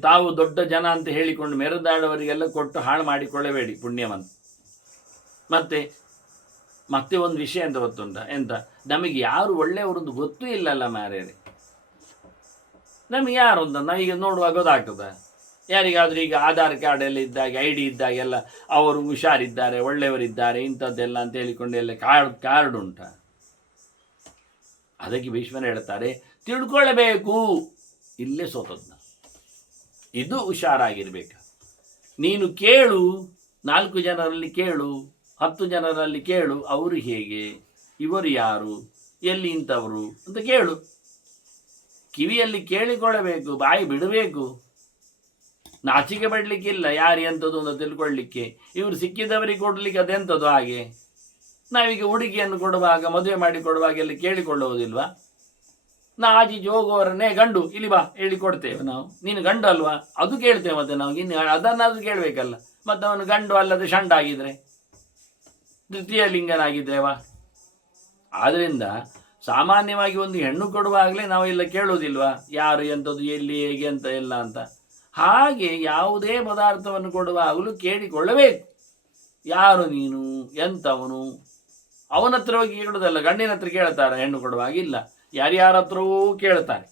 ತಾವು ದೊಡ್ಡ ಜನ ಅಂತ ಹೇಳಿಕೊಂಡು ಮೆರೆದಾಡವರಿಗೆಲ್ಲ ಕೊಟ್ಟು ಹಾಳು ಮಾಡಿಕೊಳ್ಳಬೇಡಿ ಪುಣ್ಯವನ್ನು. ಮತ್ತೆ ಒಂದು ವಿಷಯ ಅಂತ ಗೊತ್ತುಂಟ, ಎಂತ, ನಮಗೆ ಯಾರು ಒಳ್ಳೆಯವರೊಂದು ಗೊತ್ತೂ ಇಲ್ಲಲ್ಲ ಮಾರ್ಯಾರೆ. ನಮಗೆ ಯಾರು ಅಂತ ನಾವೀಗ ನೋಡುವಾಗ ಗೊತ್ತಾಗ್ತದೆ. ಯಾರಿಗಾದ್ರೂ ಈಗ ಆಧಾರ್ ಕಾರ್ಡ್ ಎಲ್ಲ ಇದ್ದಾಗ, ID ಇದ್ದಾಗೆಲ್ಲ ಅವರು ಹುಷಾರಿದ್ದಾರೆ, ಒಳ್ಳೆಯವರಿದ್ದಾರೆ, ಇಂಥದ್ದೆಲ್ಲ ಅಂತ ಹೇಳಿಕೊಂಡು ಎಲ್ಲ ಕಾರ್ಡ್ ಉಂಟ. ಅದಕ್ಕೆ ಭೀಷ್ಮರು ಹೇಳ್ತಾರೆ, ತಿಳ್ಕೊಳ್ಬೇಕು, ಇಲ್ಲೇ ಸೋತದ್ನ. ಇದು ಹುಷಾರಾಗಿರ್ಬೇಕು. ನೀನು ಕೇಳು, 4 ಜನರಲ್ಲಿ ಕೇಳು, 10 ಜನರಲ್ಲಿ ಕೇಳು, ಅವರು ಹೇಗೆ, ಇವರು ಯಾರು, ಎಲ್ಲಿ ಇಂಥವರು ಅಂತ ಕೇಳು. ಕಿವಿಯಲ್ಲಿ ಕೇಳಿಕೊಳ್ಳಬೇಕು, ಬಾಯಿ ಬಿಡಬೇಕು. ನಾಚಿಕೆ ಪಡಲಿಕ್ಕಿಲ್ಲ ಯಾರು ಎಂಥದ್ದು ಅಂತ ತಿಳ್ಕೊಳ್ಳಿಕ್ಕೆ. ಇವರು ಸಿಕ್ಕಿದವರಿಗೆ ಕೊಡಲಿಕ್ಕೆ ಅದೆಂಥದ್ದು ಹಾಗೆ. ನಾವೀಗ ಹುಡುಗಿಯನ್ನು ಕೊಡುವಾಗ, ಮದುವೆ ಮಾಡಿ ಕೊಡುವಾಗ ಎಲ್ಲ ಕೇಳಿಕೊಳ್ಳುವುದಿಲ್ವಾ? ಆಚೀಚೆ ಹೋಗುವವರನ್ನೇ ಗಂಡು ಇಲ್ಲಿ ಬಾ ಹೇಳಿಕೊಡ್ತೇವೆ ನಾವು, ನೀನು ಗಂಡು ಅಲ್ವಾ ಅದು ಕೇಳ್ತೇವೆ. ಮತ್ತೆ ನಾವು ಇನ್ನು ಅದನ್ನಾದ್ರೂ ಕೇಳಬೇಕಲ್ಲ. ಮತ್ತು ಅವನು ಗಂಡು ಅಲ್ಲದೆ ಷಂಡ ಆಗಿದ್ರೆ, ತೃತೀಯ ಲಿಂಗನಾಗಿದ್ದೇವಾ? ಆದ್ದರಿಂದ ಸಾಮಾನ್ಯವಾಗಿ ಒಂದು ಹೆಣ್ಣು ಕೊಡುವಾಗಲೇ ನಾವೆಲ್ಲ ಕೇಳೋದಿಲ್ವಾ, ಯಾರು ಎಂಥದ್ದು, ಎಲ್ಲಿ, ಹೇಗೆ ಅಂತ ಎಲ್ಲ ಅಂತ. ಹಾಗೆ ಯಾವುದೇ ಪದಾರ್ಥವನ್ನು ಕೊಡುವಾಗಲೂ ಕೇಳಿಕೊಳ್ಳಬೇಕು. ಯಾರು ನೀನು, ಎಂಥವನು, ಅವನ ಹತ್ರ ಹೋಗಿ ಕೇಳೋದಲ್ಲ. ಗಂಡಿನ ಹತ್ರ ಕೇಳ್ತಾರೆ ಹೆಣ್ಣು ಕೊಡುವಾಗ? ಇಲ್ಲ, ಯಾರ್ಯಾರ ಹತ್ರವೂ ಕೇಳ್ತಾರೆ,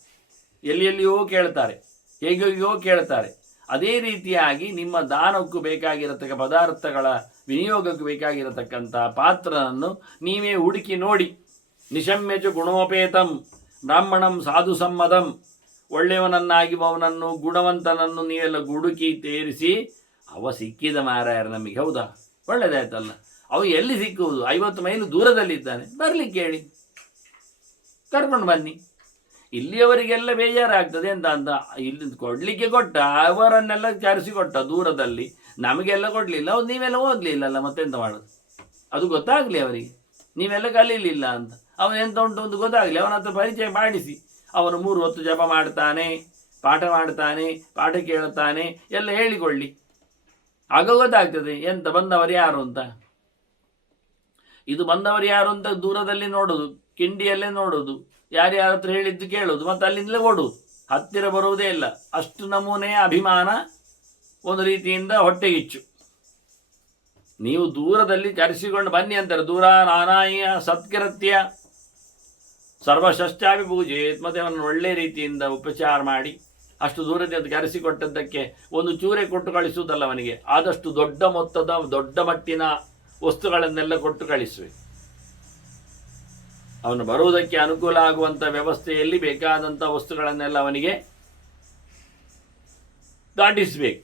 ಎಲ್ಲಿಯೋ ಕೇಳ್ತಾರೆ, ಹೇಗೆಯೋ ಕೇಳ್ತಾರೆ. ಅದೇ ರೀತಿಯಾಗಿ ನಿಮ್ಮ ದಾನಕ್ಕೂ ಬೇಕಾಗಿರತಕ್ಕ ಪದಾರ್ಥಗಳ ವಿನಿಯೋಗಕ್ಕೂ ಬೇಕಾಗಿರತಕ್ಕಂಥ ಪಾತ್ರನನ್ನು ನೀವೇ ಹುಡುಕಿ ನೋಡಿ. ನಿಶಮ್ಯಚು ಗುಣೋಪೇತಂ ಬ್ರಾಹ್ಮಣಂ ಸಾಧು ಸಮ್ಮದಂ. ಒಳ್ಳೆಯವನನ್ನಾಗಿರುವವನನ್ನು, ಗುಣವಂತನನ್ನು ನೀವೆಲ್ಲ ಹುಡುಕಿ ತೇರಿಸಿ, ಅವ ಸಿಕ್ಕಿದ ಮಾರಾಯರ ನಮಗೆ. ಹೌದಾ, ಒಳ್ಳೆಯದಾಯ್ತಲ್ಲ. ಅವ ಎಲ್ಲಿ ಸಿಕ್ಕುವುದು? 50 ಮೈಲು ದೂರದಲ್ಲಿದ್ದಾನೆ, ಬರಲಿಕ್ಕೆ ಹೇಳಿ, ಕರ್ಕೊಂಡು ಬನ್ನಿ. ಇಲ್ಲಿಯವರಿಗೆಲ್ಲ ಬೇಜಾರಾಗ್ತದೆ ಅಂತ ಇಲ್ಲಿ ಕೊಡಲಿಕ್ಕೆ ಕೊಟ್ಟ, ಅವರನ್ನೆಲ್ಲ ಕರೆಸಿಕೊಟ್ಟ ದೂರದಲ್ಲಿ, ನಮಗೆಲ್ಲ ಕೊಡಲಿಲ್ಲ. ಅವ್ರು ನೀವೆಲ್ಲ ಓದಲಿಲ್ಲಲ್ಲ, ಮತ್ತೆಂತ ಮಾಡೋದು? ಅದು ಗೊತ್ತಾಗಲಿ ಅವರಿಗೆ, ನೀವೆಲ್ಲ ಕಲೀಲಿಲ್ಲ ಅಂತ. ಅವನು ಎಂತ ಉಂಟು ಒಂದು ಗೊತ್ತಾಗಲಿ, ಅವನ ಹತ್ರ ಪರಿಚಯ ಮಾಡಿಸಿ. ಅವನು 3 ಹೊತ್ತು ಜಪ ಮಾಡ್ತಾನೆ, ಪಾಠ ಮಾಡ್ತಾನೆ, ಪಾಠ ಕೇಳುತ್ತಾನೆ, ಎಲ್ಲ ಹೇಳಿಕೊಳ್ಳಿ. ಆಗ ಗೊತ್ತಾಗ್ತದೆ ಎಂತ ಬಂದವರು ಯಾರು ಅಂತ. ಇದು ಬಂದವರು ಯಾರು ಅಂತ ದೂರದಲ್ಲಿ ನೋಡೋದು, ಕಿಂಡಿಯಲ್ಲೇ ನೋಡೋದು, ಯಾರ್ಯಾರ ಹತ್ರ ಹೇಳಿದ್ದು ಕೇಳೋದು, ಮತ್ತು ಅಲ್ಲಿಂದಲೇ ಓಡುವುದು, ಹತ್ತಿರ ಬರುವುದೇ ಇಲ್ಲ. ಅಷ್ಟು ನಮೂನೆಯ ಅಭಿಮಾನ, ಒಂದು ರೀತಿಯಿಂದ ಹೊಟ್ಟೆಗಿಚ್ಚು. ನೀವು ದೂರದಲ್ಲಿ ಕರೆಸಿಕೊಂಡು ಬನ್ನಿ ಅಂತಾರೆ. ದೂರ ನಾನಾಯ ಸತ್ಕೃತ್ಯ ಸರ್ವಷಷ್ಠಾಭಿ ಪೂಜೆ, ಮತ್ತೆ ಅವನನ್ನು ಒಳ್ಳೆ ರೀತಿಯಿಂದ ಉಪಚಾರ ಮಾಡಿ, ಅಷ್ಟು ದೂರದಿಂದ ಕರೆಸಿಕೊಟ್ಟದ್ದಕ್ಕೆ ಒಂದು ಚೂರೆ ಕೊಟ್ಟು ಕಳಿಸುವುದಲ್ಲ ಅವನಿಗೆ, ಆದಷ್ಟು ದೊಡ್ಡ ಮೊತ್ತದ ದೊಡ್ಡ ಮಟ್ಟಿನ ವಸ್ತುಗಳನ್ನೆಲ್ಲ ಕೊಟ್ಟು ಕಳಿಸುವೆ. ಅವನು ಬರುವುದಕ್ಕೆ ಅನುಕೂಲ ಆಗುವಂಥ ವ್ಯವಸ್ಥೆಯಲ್ಲಿ ಬೇಕಾದಂಥ ವಸ್ತುಗಳನ್ನೆಲ್ಲ ಅವನಿಗೆ ದಾಟಿಸಬೇಕು.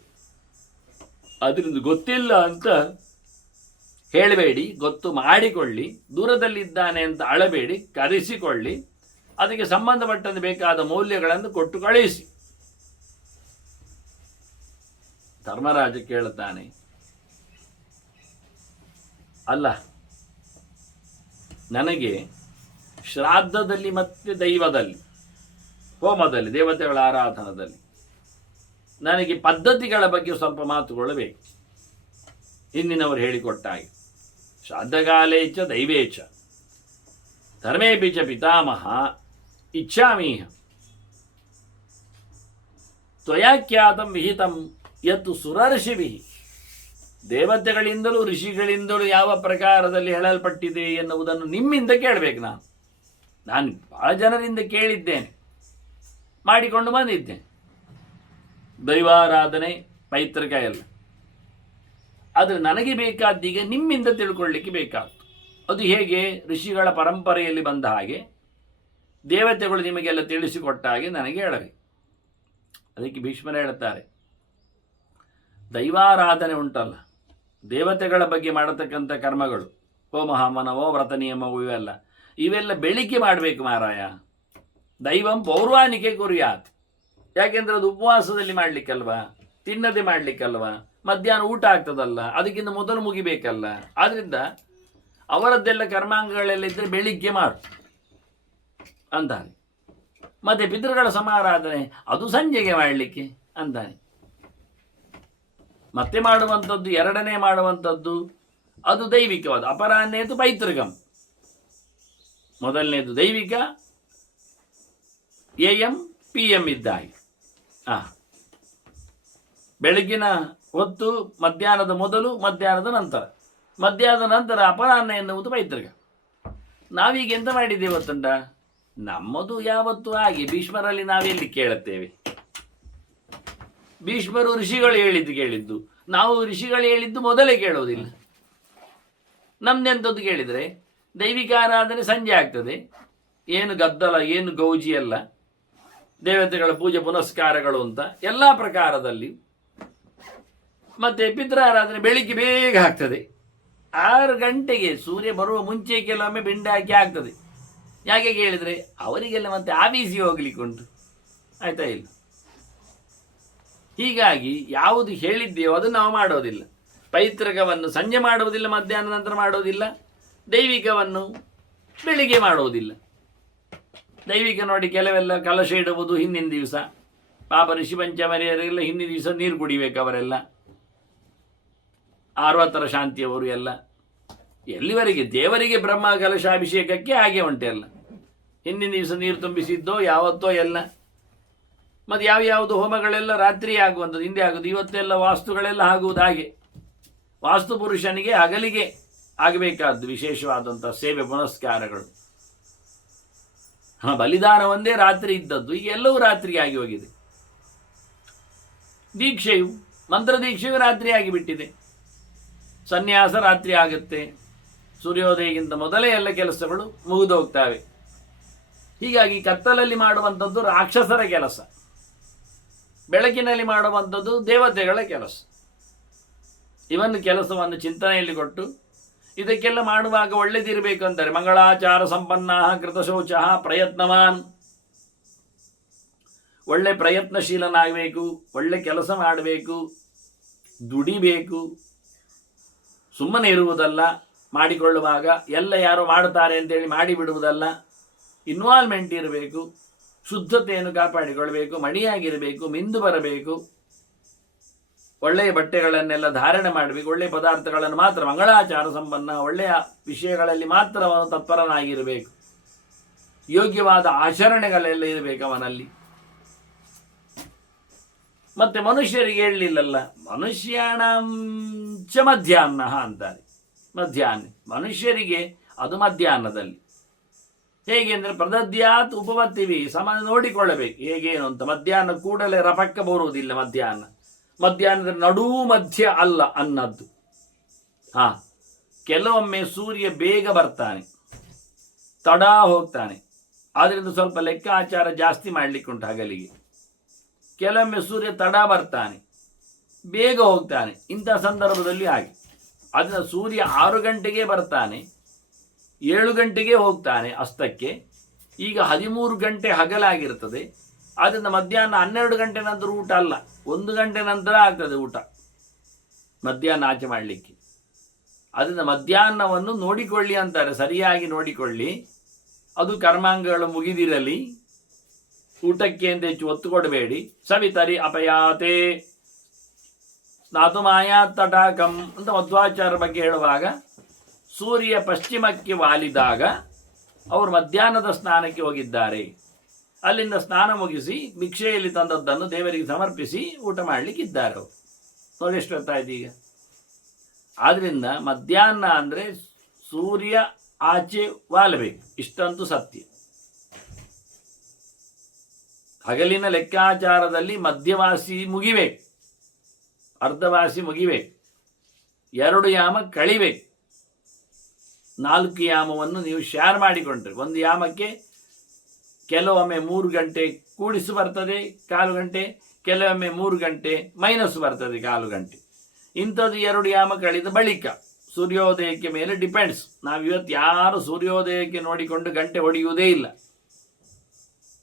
ಅದರಿಂದ ಗೊತ್ತಿಲ್ಲ ಅಂತ ಹೇಳಬೇಡಿ, ಗೊತ್ತು ಮಾಡಿಕೊಳ್ಳಿ. ದೂರದಲ್ಲಿದ್ದಾನೆ ಅಂತ ಅಳಬೇಡಿ, ಕರೆಸಿಕೊಳ್ಳಿ. ಅದಕ್ಕೆ ಸಂಬಂಧಪಟ್ಟಂತೆ ಬೇಕಾದ ಮೌಲ್ಯಗಳನ್ನು ಕೊಟ್ಟು ಕಳಿಸಿ. ಧರ್ಮರಾಜ ಕೇಳುತ್ತಾನೆ, ಅಲ್ಲ, ನನಗೆ ಶ್ರಾದ್ದದಲ್ಲಿ ಮತ್ತೆ ದೈವದಲ್ಲಿ, ಹೋಮದಲ್ಲಿ, ದೇವತೆಗಳ ಆರಾಧನದಲ್ಲಿ ನನಗೆ ಪದ್ಧತಿಗಳ ಬಗ್ಗೆ ಸ್ವಲ್ಪ ಮಾತುಕೊಳ್ಳಬೇಕು. ಹಿಂದಿನವರು ಹೇಳಿಕೊಟ್ಟ ಹಾಗೆ ಶ್ರಾದ್ದಕಾಲೇಚ ದೈವೇಚ ಧರ್ಮೇಪಿ ಚ ಪಿತಾಮಹ ಇಚ್ಛಾಮೀಹ ತ್ವಯಾಖ್ಯಾತಂ ವಿಹಿತಂ ಯತ್ತು ಸುರರ್ಷಿಭಿ. ದೇವತೆಗಳಿಂದಲೂ ಋಷಿಗಳಿಂದಲೂ ಯಾವ ಪ್ರಕಾರದಲ್ಲಿ ಹೇಳಲ್ಪಟ್ಟಿದೆ ಎನ್ನುವುದನ್ನು ನಿಮ್ಮಿಂದ ಕೇಳಬೇಕು. ನಾನು ಬಹಳ ಜನರಿಂದ ಕೇಳಿದ್ದೇನೆ, ಮಾಡಿಕೊಂಡು ಬಂದಿದ್ದೇನೆ. ದೈವಾರಾಧನೆ, ಪೈತೃಕ ಎಲ್ಲ. ಆದರೆ ನನಗೆ ಬೇಕಾದ್ದೀಗ ನಿಮ್ಮಿಂದ ತಿಳ್ಕೊಳ್ಳಿಕ್ಕೆ ಬೇಕಾಗ್ತು. ಅದು ಹೇಗೆ? ಋಷಿಗಳ ಪರಂಪರೆಯಲ್ಲಿ ಬಂದ ಹಾಗೆ, ದೇವತೆಗಳು ನಿಮಗೆಲ್ಲ ತಿಳಿಸಿಕೊಟ್ಟ ಹಾಗೆ ನನಗೆ ಹೇಳಬೇಕು. ಅದಕ್ಕೆ ಭೀಷ್ಮರು ಹೇಳ್ತಾರೆ, ದೈವಾರಾಧನೆ ಉಂಟಲ್ಲ, ದೇವತೆಗಳ ಬಗ್ಗೆ ಮಾಡತಕ್ಕಂಥ ಕರ್ಮಗಳು, ಹೋಮ ಹವನವೋ ವ್ರತ ನಿಯಮವೋ ಇವೆಲ್ಲ ಬೆಳಿಗ್ಗೆ ಮಾಡಬೇಕು ಮಾರಾಯ. ದೈವಂ ಪೌರ್ವಾನಿಕೆ ಕುರ್ಯಾತ್. ಯಾಕೆಂದ್ರೆ ಅದು ಉಪವಾಸದಲ್ಲಿ ಮಾಡಲಿಕ್ಕಲ್ವಾ, ತಿನ್ನದೆ ಮಾಡಲಿಕ್ಕಲ್ವಾ, ಮಧ್ಯಾಹ್ನ ಊಟ ಆಗ್ತದಲ್ಲ, ಅದಕ್ಕಿಂತ ಮೊದಲು ಮುಗಿಬೇಕಲ್ಲ. ಆದ್ದರಿಂದ ಅವರದ್ದೆಲ್ಲ ಕರ್ಮಾಂಗಗಳೆಲ್ಲ ಇದ್ದರೆ ಬೆಳಿಗ್ಗೆ ಮಾಡು ಅಂತಾನೆ. ಮತ್ತೆ ಪಿತೃಗಳ ಸಮಾರಾಧನೆ ಅದು ಸಂಜೆಗೆ ಮಾಡಲಿಕ್ಕೆ ಅಂತಾನೆ. ಮತ್ತೆ ಮಾಡುವಂಥದ್ದು, ಎರಡನೇ ಮಾಡುವಂಥದ್ದು ಅದು ದೈವಿಕವಾದ. ಅಪರಾಹ್ನೇತು ಪೈತೃಕಂ. ಮೊದಲನೇದು ದೈವಿಕ, AM PM ಇದ್ದ ಹಾಗೆ. ಬೆಳಗಿನ ಹೊತ್ತು ಮಧ್ಯಾಹ್ನದ ಮೊದಲು, ಮಧ್ಯಾಹ್ನದ ನಂತರ, ಮಧ್ಯಾಹ್ನದ ನಂತರ ಅಪರಾಹ್ನ ಎನ್ನುವುದು ಪೈತೃಕ. ನಾವೀಗ ಎಂತ ಮಾಡಿದ್ದೇವೆ ಗೊತ್ತುಂಟ? ನಮ್ಮದು ಯಾವತ್ತು ಹಾಗೆ. ಭೀಷ್ಮರಲ್ಲಿ ನಾವೆಲ್ಲಿ ಕೇಳುತ್ತೇವೆ? ಭೀಷ್ಮರು ಋಷಿಗಳು ಹೇಳಿದ್ದು ಕೇಳಿದ್ದು, ನಾವು ಋಷಿಗಳು ಹೇಳಿದ್ದು ಮೊದಲೇ ಕೇಳೋದಿಲ್ಲ. ನಮ್ದೆಂಥದ್ದು ಕೇಳಿದರೆ ದೈವಿಕ ಆರಾಧನೆ ಸಂಜೆ ಆಗ್ತದೆ, ಏನು ಗದ್ದಲ, ಏನು ಗೌಜಿ ಅಲ್ಲ, ದೇವತೆಗಳ ಪೂಜೆ ಪುನಸ್ಕಾರಗಳು ಅಂತ ಎಲ್ಲ ಪ್ರಕಾರದಲ್ಲಿ. ಮತ್ತೆ ಪಿತೃಾರಾಧನೆ ಬೆಳಿಗ್ಗೆ ಬೇಗ ಆಗ್ತದೆ, 6 ಗಂಟೆಗೆ ಸೂರ್ಯ ಬರುವ ಮುಂಚೆ ಕೆಲವೊಮ್ಮೆ ಬೆಂಡೆ ಹಾಕಿ ಆಗ್ತದೆ. ಯಾಕೆ ಕೇಳಿದರೆ ಅವರಿಗೆಲ್ಲ ಮತ್ತೆ ಆಫೀಸಿಗೆ ಹೋಗ್ಲಿಕ್ಕೆ ಉಂಟು, ಆಯ್ತಾ ಇಲ್ಲ? ಹೀಗಾಗಿ ಯಾವುದು ಹೇಳಿದ್ದೇವೋ ಅದು ನಾವು ಮಾಡೋದಿಲ್ಲ. ಪೈತೃಕವನ್ನು ಸಂಜೆ ಮಾಡುವುದಿಲ್ಲ, ಮಧ್ಯಾಹ್ನ ನಂತರ ಮಾಡೋದಿಲ್ಲ, ದೈವಿಕವನ್ನು ಬೆಳಿಗ್ಗೆ ಮಾಡುವುದಿಲ್ಲ. ದೈವಿಕ ನೋಡಿ ಕೆಲವೆಲ್ಲ ಕಲಶ ಇಡುವುದು ಹಿಂದಿನ ದಿವಸ, ಪಾಪ ಋಷಿ ಪಂಚಮರಿಯರೆಲ್ಲ ಹಿಂದಿನ ದಿವಸ ನೀರು ಕುಡಿಬೇಕು. ಅವರೆಲ್ಲ 60ರ ಶಾಂತಿಯವರು ಎಲ್ಲ ಎಲ್ಲಿವರೆಗೆ ದೇವರಿಗೆ ಬ್ರಹ್ಮ ಕಲಶಾಭಿಷೇಕಕ್ಕೆ ಹಾಗೆ ಉಂಟೆಲ್ಲ. ಹಿಂದಿನ ದಿವಸ ನೀರು ತುಂಬಿಸಿದ್ದೋ ಯಾವತ್ತೋ ಎಲ್ಲ. ಮತ್ತು ಯಾವ್ಯಾವುದು ಹೋಮಗಳೆಲ್ಲ ರಾತ್ರಿ ಆಗುವಂಥದ್ದು, ಹಿಂದೆ ಆಗುವುದು. ಇವತ್ತೆಲ್ಲ ವಾಸ್ತುಗಳೆಲ್ಲ ಆಗುವುದು ಹಾಗೆ. ವಾಸ್ತು ಪುರುಷನಿಗೆ ಹಗಲಿಗೆ ಆಗಬೇಕಾದ್ದು ವಿಶೇಷವಾದಂಥ ಸೇವೆ ಪುನಸ್ಕಾರಗಳು. ಬಲಿದಾನ ಒಂದೇ ರಾತ್ರಿ ಇದ್ದದ್ದು, ಈಗ ಎಲ್ಲವೂ ರಾತ್ರಿಗೆ ಆಗಿ ಹೋಗಿದೆ. ದೀಕ್ಷೆಯು, ಮಂತ್ರ ದೀಕ್ಷೆಯು ರಾತ್ರಿ ಆಗಿಬಿಟ್ಟಿದೆ. ಸನ್ಯಾಸ ರಾತ್ರಿ ಆಗುತ್ತೆ. ಸೂರ್ಯೋದಯಕ್ಕಿಂತ ಮೊದಲೇ ಎಲ್ಲ ಕೆಲಸಗಳು ಮುಗಿದು ಹೋಗ್ತವೆ. ಹೀಗಾಗಿ ಕತ್ತಲಲ್ಲಿ ಮಾಡುವಂಥದ್ದು ರಾಕ್ಷಸರ ಕೆಲಸ, ಬೆಳಕಿನಲ್ಲಿ ಮಾಡುವಂಥದ್ದು ದೇವತೆಗಳ ಕೆಲಸ. ಇವನ್ನು ಕೆಲಸವನ್ನು ಚಿಂತನೆಯಲ್ಲಿ ಕೊಟ್ಟು ಇದಕ್ಕೆಲ್ಲ ಮಾಡುವಾಗ ಒಳ್ಳೆದಿರಬೇಕು ಅಂತಾರೆ. ಮಂಗಳಾಚಾರ ಸಂಪನ್ನ ಕೃತಶೌಚ ಪ್ರಯತ್ನವಾನ್. ಒಳ್ಳೆ ಪ್ರಯತ್ನಶೀಲನಾಗಬೇಕು, ಒಳ್ಳೆ ಕೆಲಸ ಮಾಡಬೇಕು, ದುಡಿಬೇಕು, ಸುಮ್ಮನೆ ಇರುವುದಲ್ಲ. ಮಾಡಿಕೊಳ್ಳುವಾಗ ಎಲ್ಲ ಯಾರೋ ಮಾಡ್ತಾರೆ ಅಂತೇಳಿ ಮಾಡಿಬಿಡುವುದಲ್ಲ. ಇನ್ವಾಲ್ವ್ಮೆಂಟ್ ಇರಬೇಕು, ಶುದ್ಧತೆಯನ್ನು ಕಾಪಾಡಿಕೊಳ್ಬೇಕು, ಮಣಿಯಾಗಿರಬೇಕು, ಮಿಂದು ಬರಬೇಕು, ಒಳ್ಳೆಯ ಬಟ್ಟೆಗಳನ್ನೆಲ್ಲ ಧಾರಣೆ ಮಾಡಬೇಕು, ಒಳ್ಳೆಯ ಪದಾರ್ಥಗಳನ್ನು ಮಾತ್ರ, ಮಂಗಳಾಚಾರ ಸಂಪನ್ನ, ಒಳ್ಳೆಯ ವಿಷಯಗಳಲ್ಲಿ ಮಾತ್ರ ಅವನು ತತ್ಪರನಾಗಿರಬೇಕು. ಯೋಗ್ಯವಾದ ಆಚರಣೆಗಳೆಲ್ಲ ಇರಬೇಕು ಅವನಲ್ಲಿ. ಮತ್ತೆ ಮನುಷ್ಯರಿಗೆ ಹೇಳಲಿಲ್ಲಲ್ಲ, ಮನುಷ್ಯಾಣಂಚ ಮಧ್ಯಾಹ್ನ ಅಂತಾರೆ. ಮಧ್ಯಾಹ್ನ ಮನುಷ್ಯರಿಗೆ ಅದು ಮಧ್ಯಾಹ್ನದಲ್ಲಿ. ಹೇಗೆ ಅಂದರೆ ಪ್ರದದ್ಯಾತ್ ಉಪವತ್ತಿವಿ, ಸಮ ನೋಡಿಕೊಳ್ಳಬೇಕು ಹೇಗೇನು ಅಂತ. ಮಧ್ಯಾಹ್ನ ಕೂಡಲೇ ರಪಕ್ಕ ಬರುವುದಿಲ್ಲ. ಮಧ್ಯಾಹ್ನದ ನಡೂ ಮಧ್ಯ ಅಲ್ಲ ಅನ್ನದ್ದು. ಕೆಲವೊಮ್ಮೆ ಸೂರ್ಯ ಬೇಗ ಬರ್ತಾನೆ, ತಡ ಹೋಗ್ತಾನೆ. ಆದ್ದರಿಂದ ಸ್ವಲ್ಪ ಲೆಕ್ಕಾಚಾರ ಜಾಸ್ತಿ ಮಾಡಲಿಕ್ಕೆ ಉಂಟು ಹಗಲಿಗೆ. ಕೆಲವೊಮ್ಮೆ ಸೂರ್ಯ ತಡ ಬರ್ತಾನೆ, ಬೇಗ ಹೋಗ್ತಾನೆ. ಇಂಥ ಸಂದರ್ಭದಲ್ಲಿ ಹಾಗೆ. ಅದನ್ನು ಸೂರ್ಯ 6 ಗಂಟೆಗೆ ಬರ್ತಾನೆ, 7 ಗಂಟೆಗೆ ಹೋಗ್ತಾನೆ ಅಸ್ತಕ್ಕೆ. ಈಗ 13 ಗಂಟೆ ಹಗಲಾಗಿರ್ತದೆ. ಆದ್ದರಿಂದ ಮಧ್ಯಾಹ್ನ 12 ಗಂಟೆ ನಂತರ ಊಟ ಅಲ್ಲ, 1 ಗಂಟೆ ನಂತರ ಆಗ್ತದೆ ಊಟ ಮಧ್ಯಾಹ್ನ ಆಚೆ ಮಾಡಲಿಕ್ಕೆ. ಅದರಿಂದ ಮಧ್ಯಾಹ್ನವನ್ನು ನೋಡಿಕೊಳ್ಳಿ ಅಂತಾರೆ, ಸರಿಯಾಗಿ ನೋಡಿಕೊಳ್ಳಿ. ಅದು ಕರ್ಮಾಂಗಗಳು ಮುಗಿದಿರಲಿ, ಊಟಕ್ಕೆ ಅಂತ ಹೆಚ್ಚು ಒತ್ತು ಕೊಡಬೇಡಿ. ಸವಿತರಿ ಅಪಯಾತೆ ಸ್ನಾತುಮಾಯಾ ತಟಾಕಂ ಅಂತ ಮಧ್ವಾಚಾರ ಬಗ್ಗೆ ಹೇಳುವಾಗ, ಸೂರ್ಯ ಪಶ್ಚಿಮಕ್ಕೆ ವಾಲಿದಾಗ ಅವರು ಮಧ್ಯಾಹ್ನದ ಸ್ನಾನಕ್ಕೆ ಹೋಗಿದ್ದಾರೆ. ಅಲ್ಲಿಂದ ಸ್ನಾನ ಮುಗಿಸಿ ಭಿಕ್ಷೆಯಲ್ಲಿ ತಂದದ್ದನ್ನು ದೇವರಿಗೆ ಸಮರ್ಪಿಸಿ ಊಟ ಮಾಡಲಿಕ್ಕಿದ್ದಾರೆ ಅವರು. ನೋಡಿ ಎಷ್ಟು ಗೊತ್ತಾಯ್ತು ಈಗ. ಆದ್ದರಿಂದ ಮಧ್ಯಾಹ್ನ ಅಂದರೆ ಸೂರ್ಯ ಆಚೆ ವಾಲಬೇಕು, ಇಷ್ಟಂತೂ ಸತ್ಯ. ಹಗಲಿನ ಲೆಕ್ಕಾಚಾರದಲ್ಲಿ ಮಧ್ಯವಾಸಿ ಮುಗಿಬೇಕು, ಅರ್ಧವಾಸಿ ಮುಗಿಬೇಕು, 2 ಯಾಮ ಕಳಿಬೇಕು. 4 ಯಾಮವನ್ನು ನೀವು ಶೇರ್ ಮಾಡಿಕೊಂಡ್ರೆ, ಒಂದು ಯಾಮಕ್ಕೆ ಕೆಲವೊಮ್ಮೆ 3 ಗಂಟೆ ಕೂಡಿಸು ಬರ್ತದೆ 1/4 ಗಂಟೆ, ಕೆಲವೊಮ್ಮೆ 3 ಗಂಟೆ ಮೈನಸ್ ಬರ್ತದೆ 1/4 ಗಂಟೆ. ಇಂಥದ್ದು 2 ಯಾಮ ಕಳೆದ ಬಳಿಕ ಸೂರ್ಯೋದಯಕ್ಕೆ ಮೇಲೆ ಡಿಪೆಂಡ್ಸ್. ನಾವಿವತ್ತು ಯಾರು ಸೂರ್ಯೋದಯಕ್ಕೆ ನೋಡಿಕೊಂಡು ಗಂಟೆ ಹೊಡೆಯುವುದೇ ಇಲ್ಲ.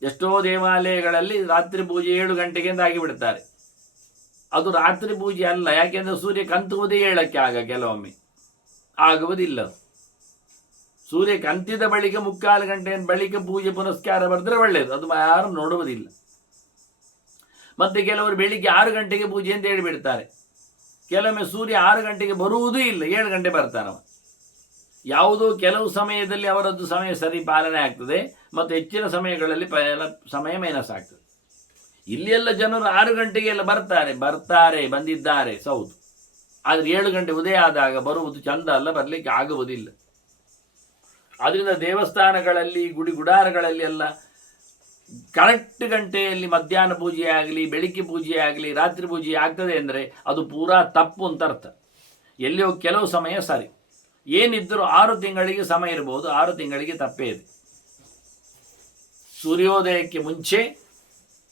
ಎಷ್ಟೋ ದೇವಾಲಯಗಳಲ್ಲಿ ರಾತ್ರಿ ಪೂಜೆ 7 ಗಂಟೆಗೆ ಅಂತ ಆಗಿಬಿಡ್ತಾರೆ. ಅದು ರಾತ್ರಿ ಪೂಜೆ ಅಲ್ಲ, ಯಾಕೆಂದರೆ ಸೂರ್ಯ ಕಂತುವುದೇ 7ಕ್ಕೆ ಆಗ ಕೆಲವೊಮ್ಮೆ ಆಗುವುದಿಲ್ಲ. ಸೂರ್ಯ ಕಂತಿದ ಬಳಿಕ 3/4 ಗಂಟೆಯ ಬಳಿಕ ಪೂಜೆ ಪುನಸ್ಕಾರ ಬರೆದ್ರೆ ಒಳ್ಳೆಯದು, ಅದು ಯಾರು ನೋಡುವುದಿಲ್ಲ. ಮತ್ತೆ ಕೆಲವರು ಬೆಳಿಗ್ಗೆ 6 ಗಂಟೆಗೆ ಪೂಜೆ ಅಂತ ಹೇಳಿಬಿಡ್ತಾರೆ. ಕೆಲವೊಮ್ಮೆ ಸೂರ್ಯ 6 ಗಂಟೆಗೆ ಬರುವುದೂ ಇಲ್ಲ, 7 ಗಂಟೆ ಬರ್ತಾನವ. ಯಾವುದೋ ಕೆಲವು ಸಮಯದಲ್ಲಿ ಅವರದ್ದು ಸಮಯ ಸರಿ ಪಾಲನೆ ಆಗ್ತದೆ, ಮತ್ತು ಹೆಚ್ಚಿನ ಸಮಯಗಳಲ್ಲಿ ಸಮಯ ಮೈನಸ್ ಆಗ್ತದೆ. ಇಲ್ಲಿ ಎಲ್ಲ ಜನರು 6 ಗಂಟೆಗೆ ಎಲ್ಲ ಬಂದಿದ್ದಾರೆ ಸೌದು. ಆದರೆ 7 ಗಂಟೆ ಉದಯ ಆದಾಗ ಬರುವುದು ಚಂದ ಅಲ್ಲ, ಬರಲಿಕ್ಕೆ ಆಗುವುದಿಲ್ಲ. ಆದ್ದರಿಂದ ದೇವಸ್ಥಾನಗಳಲ್ಲಿ ಗುಡಾರಗಳಲ್ಲಿ ಎಲ್ಲ ಕರೆಕ್ಟ್ ಗಂಟೆಯಲ್ಲಿ ಮಧ್ಯಾಹ್ನ ಪೂಜೆ ಆಗಲಿ, ಬೆಳಿಗ್ಗೆ ಪೂಜೆ ಆಗಲಿ, ರಾತ್ರಿ ಪೂಜೆ ಆಗ್ತದೆ ಅಂದರೆ ಅದು ಪೂರಾ ತಪ್ಪು ಅಂತ ಅರ್ಥ. ಎಲ್ಲಿಯೋ ಕೆಲವು ಸಮಯ ಸರಿ, ಏನಿದ್ದರೂ 6 ತಿಂಗಳಿಗೆ ಸಮಯ ಇರಬಹುದು, 6 ತಿಂಗಳಿಗೆ ತಪ್ಪೇ ಇದೆ. ಸೂರ್ಯೋದಯಕ್ಕೆ ಮುಂಚೆ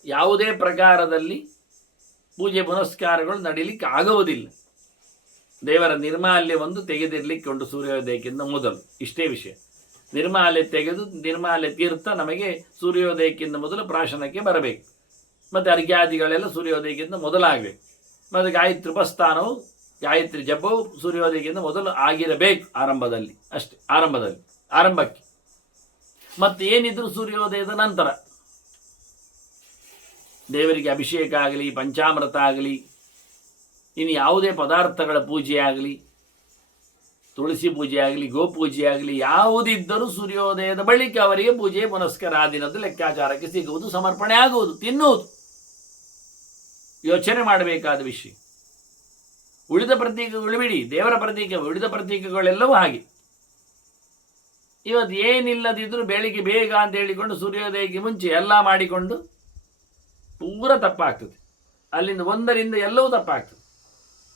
ಯಾವುದೇ ಪ್ರಕಾರದಲ್ಲಿ ಪೂಜೆ ಪುನಸ್ಕಾರಗಳು ನಡೀಲಿಕ್ಕೆ ಆಗುವುದಿಲ್ಲ. ದೇವರ ನಿರ್ಮಾಲ್ಯವೊಂದು ತೆಗೆದಿರಲಿಕ್ಕೆ ಉಂಟು ಸೂರ್ಯೋದಯಕ್ಕಿಂತ ಮೊದಲು. ಇಷ್ಟೇ ವಿಷಯ. ನಿರ್ಮಾಲ್ಯ ತೆಗೆದು ನಿರ್ಮಾಲ್ಯ ತೀರ್ಥ ನಮಗೆ ಸೂರ್ಯೋದಯಕ್ಕಿಂತ ಮೊದಲು ಪ್ರಾಶನಕ್ಕೆ ಬರಬೇಕು. ಮತ್ತು ಅರ್ಘ್ಯಾದಿಗಳೆಲ್ಲ ಸೂರ್ಯೋದಯಕ್ಕಿಂತ ಮೊದಲಾಗಬೇಕು. ಮತ್ತು ಗಾಯತ್ರಿ ಉಪಸ್ಥಾನವು, ಗಾಯತ್ರಿ ಜಪವು ಸೂರ್ಯೋದಯಕ್ಕಿಂತ ಮೊದಲು ಆಗಿರಬೇಕು ಆರಂಭದಲ್ಲಿ, ಅಷ್ಟೇ. ಆರಂಭಕ್ಕೆ ಮತ್ತು ಏನಿದ್ರು ಸೂರ್ಯೋದಯದ ನಂತರ ದೇವರಿಗೆ ಅಭಿಷೇಕ ಆಗಲಿ, ಪಂಚಾಮೃತ ಆಗಲಿ, ಇನ್ನು ಯಾವುದೇ ಪದಾರ್ಥಗಳ ಪೂಜೆ ಆಗಲಿ, ತುಳಸಿ ಪೂಜೆ ಆಗಲಿ, ಗೋಪೂಜೆ ಆಗಲಿ, ಯಾವುದಿದ್ದರೂ ಸೂರ್ಯೋದಯದ ಬಳಿಕ ಅವರಿಗೆ ಪೂಜೆ ಪುನಸ್ಕಾರ ದಿನದ ಲೆಕ್ಕಾಚಾರಕ್ಕೆ ಸಿಗುವುದು, ಸಮರ್ಪಣೆ ಆಗುವುದು, ತಿನ್ನುವುದು. ಯೋಚನೆ ಮಾಡಬೇಕಾದ ವಿಷಯ. ಉಳಿದ ಪ್ರತೀಕಗಳು ಬಿಡಿ, ದೇವರ ಪ್ರತೀಕ, ಉಳಿದ ಪ್ರತೀಕಗಳೆಲ್ಲವೂ ಹಾಗೆ. ಇವತ್ತು ಏನಿಲ್ಲದಿದ್ರೂ ಬೆಳಿಗ್ಗೆ ಬೇಗ ಅಂತ ಹೇಳಿಕೊಂಡು ಸೂರ್ಯೋದಯಕ್ಕೆ ಮುಂಚೆ ಎಲ್ಲ ಮಾಡಿಕೊಂಡು ಪೂರ ತಪ್ಪಾಗ್ತದೆ. ಅಲ್ಲಿಂದ ಒಂದರಿಂದ ಎಲ್ಲವೂ ತಪ್ಪಾಗ್ತದೆ.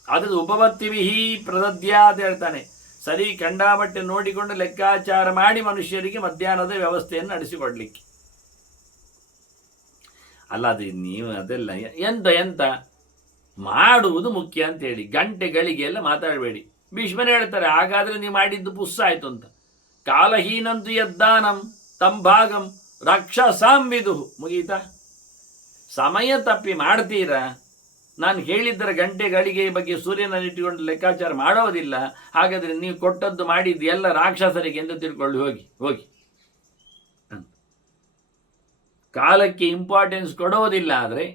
ಅದು ಉಪಪತ್ತಿವಿಹಿ ಪ್ರದದ್ಯ ಅಂತ ಹೇಳ್ತಾನೆ. ಸರಿ ಕಂಡಾಬಟ್ಟೆ ನೋಡಿಕೊಂಡು ಲೆಕ್ಕಾಚಾರ ಮಾಡಿ ಮನುಷ್ಯರಿಗೆ ಮಧ್ಯಾಹ್ನದ ವ್ಯವಸ್ಥೆಯನ್ನು ನಡೆಸಿಕೊಡ್ಲಿಕ್ಕೆ. ಅಲ್ಲ, ಅದು ನೀವು ಅದೆಲ್ಲ ಎಂತ ಮಾಡುವುದು ಮುಖ್ಯ ಅಂತೇಳಿ ಗಂಟೆಗಳಿಗೆ ಎಲ್ಲ ಮಾತಾಡಬೇಡಿ. ಭೀಷ್ಮರು ಹೇಳ್ತಾರೆ, ಹಾಗಾದ್ರೆ ನೀವು ಮಾಡಿದ್ದು ಪುಸ್ಸ ಆಯ್ತು ಅಂತ. ಕಾಲಹೀನಂತು ಯದ್ದಾನಂ ತಂಭಾಗಂ ರಾಕ್ಷಸಾಂಬಿದು. ಮುಗೀತಾ? ಸಮಯ ತಪ್ಪಿ ಮಾಡ್ತೀರಾ? ನಾನು ಹೇಳಿದ್ದರ ಗಂಟೆಗಳಿಗೆ ಬಗ್ಗೆ ಸೂರ್ಯನಲ್ಲಿ ಇಟ್ಟುಕೊಂಡು ಲೆಕ್ಕಾಚಾರ ಮಾಡೋದಿಲ್ಲ. ಹಾಗಾದರೆ ನೀವು ಕೊಟ್ಟದ್ದು ಮಾಡಿದ್ದು ಎಲ್ಲ ರಾಕ್ಷಸರಿಗೆ ಎಂದು ತಿಳ್ಕೊಳ್ಳಿ. ಹೋಗಿ ಕಾಲಕ್ಕೆ ಇಂಪಾರ್ಟೆನ್ಸ್ ಕೊಡೋದಿಲ್ಲ ಆದರೆ,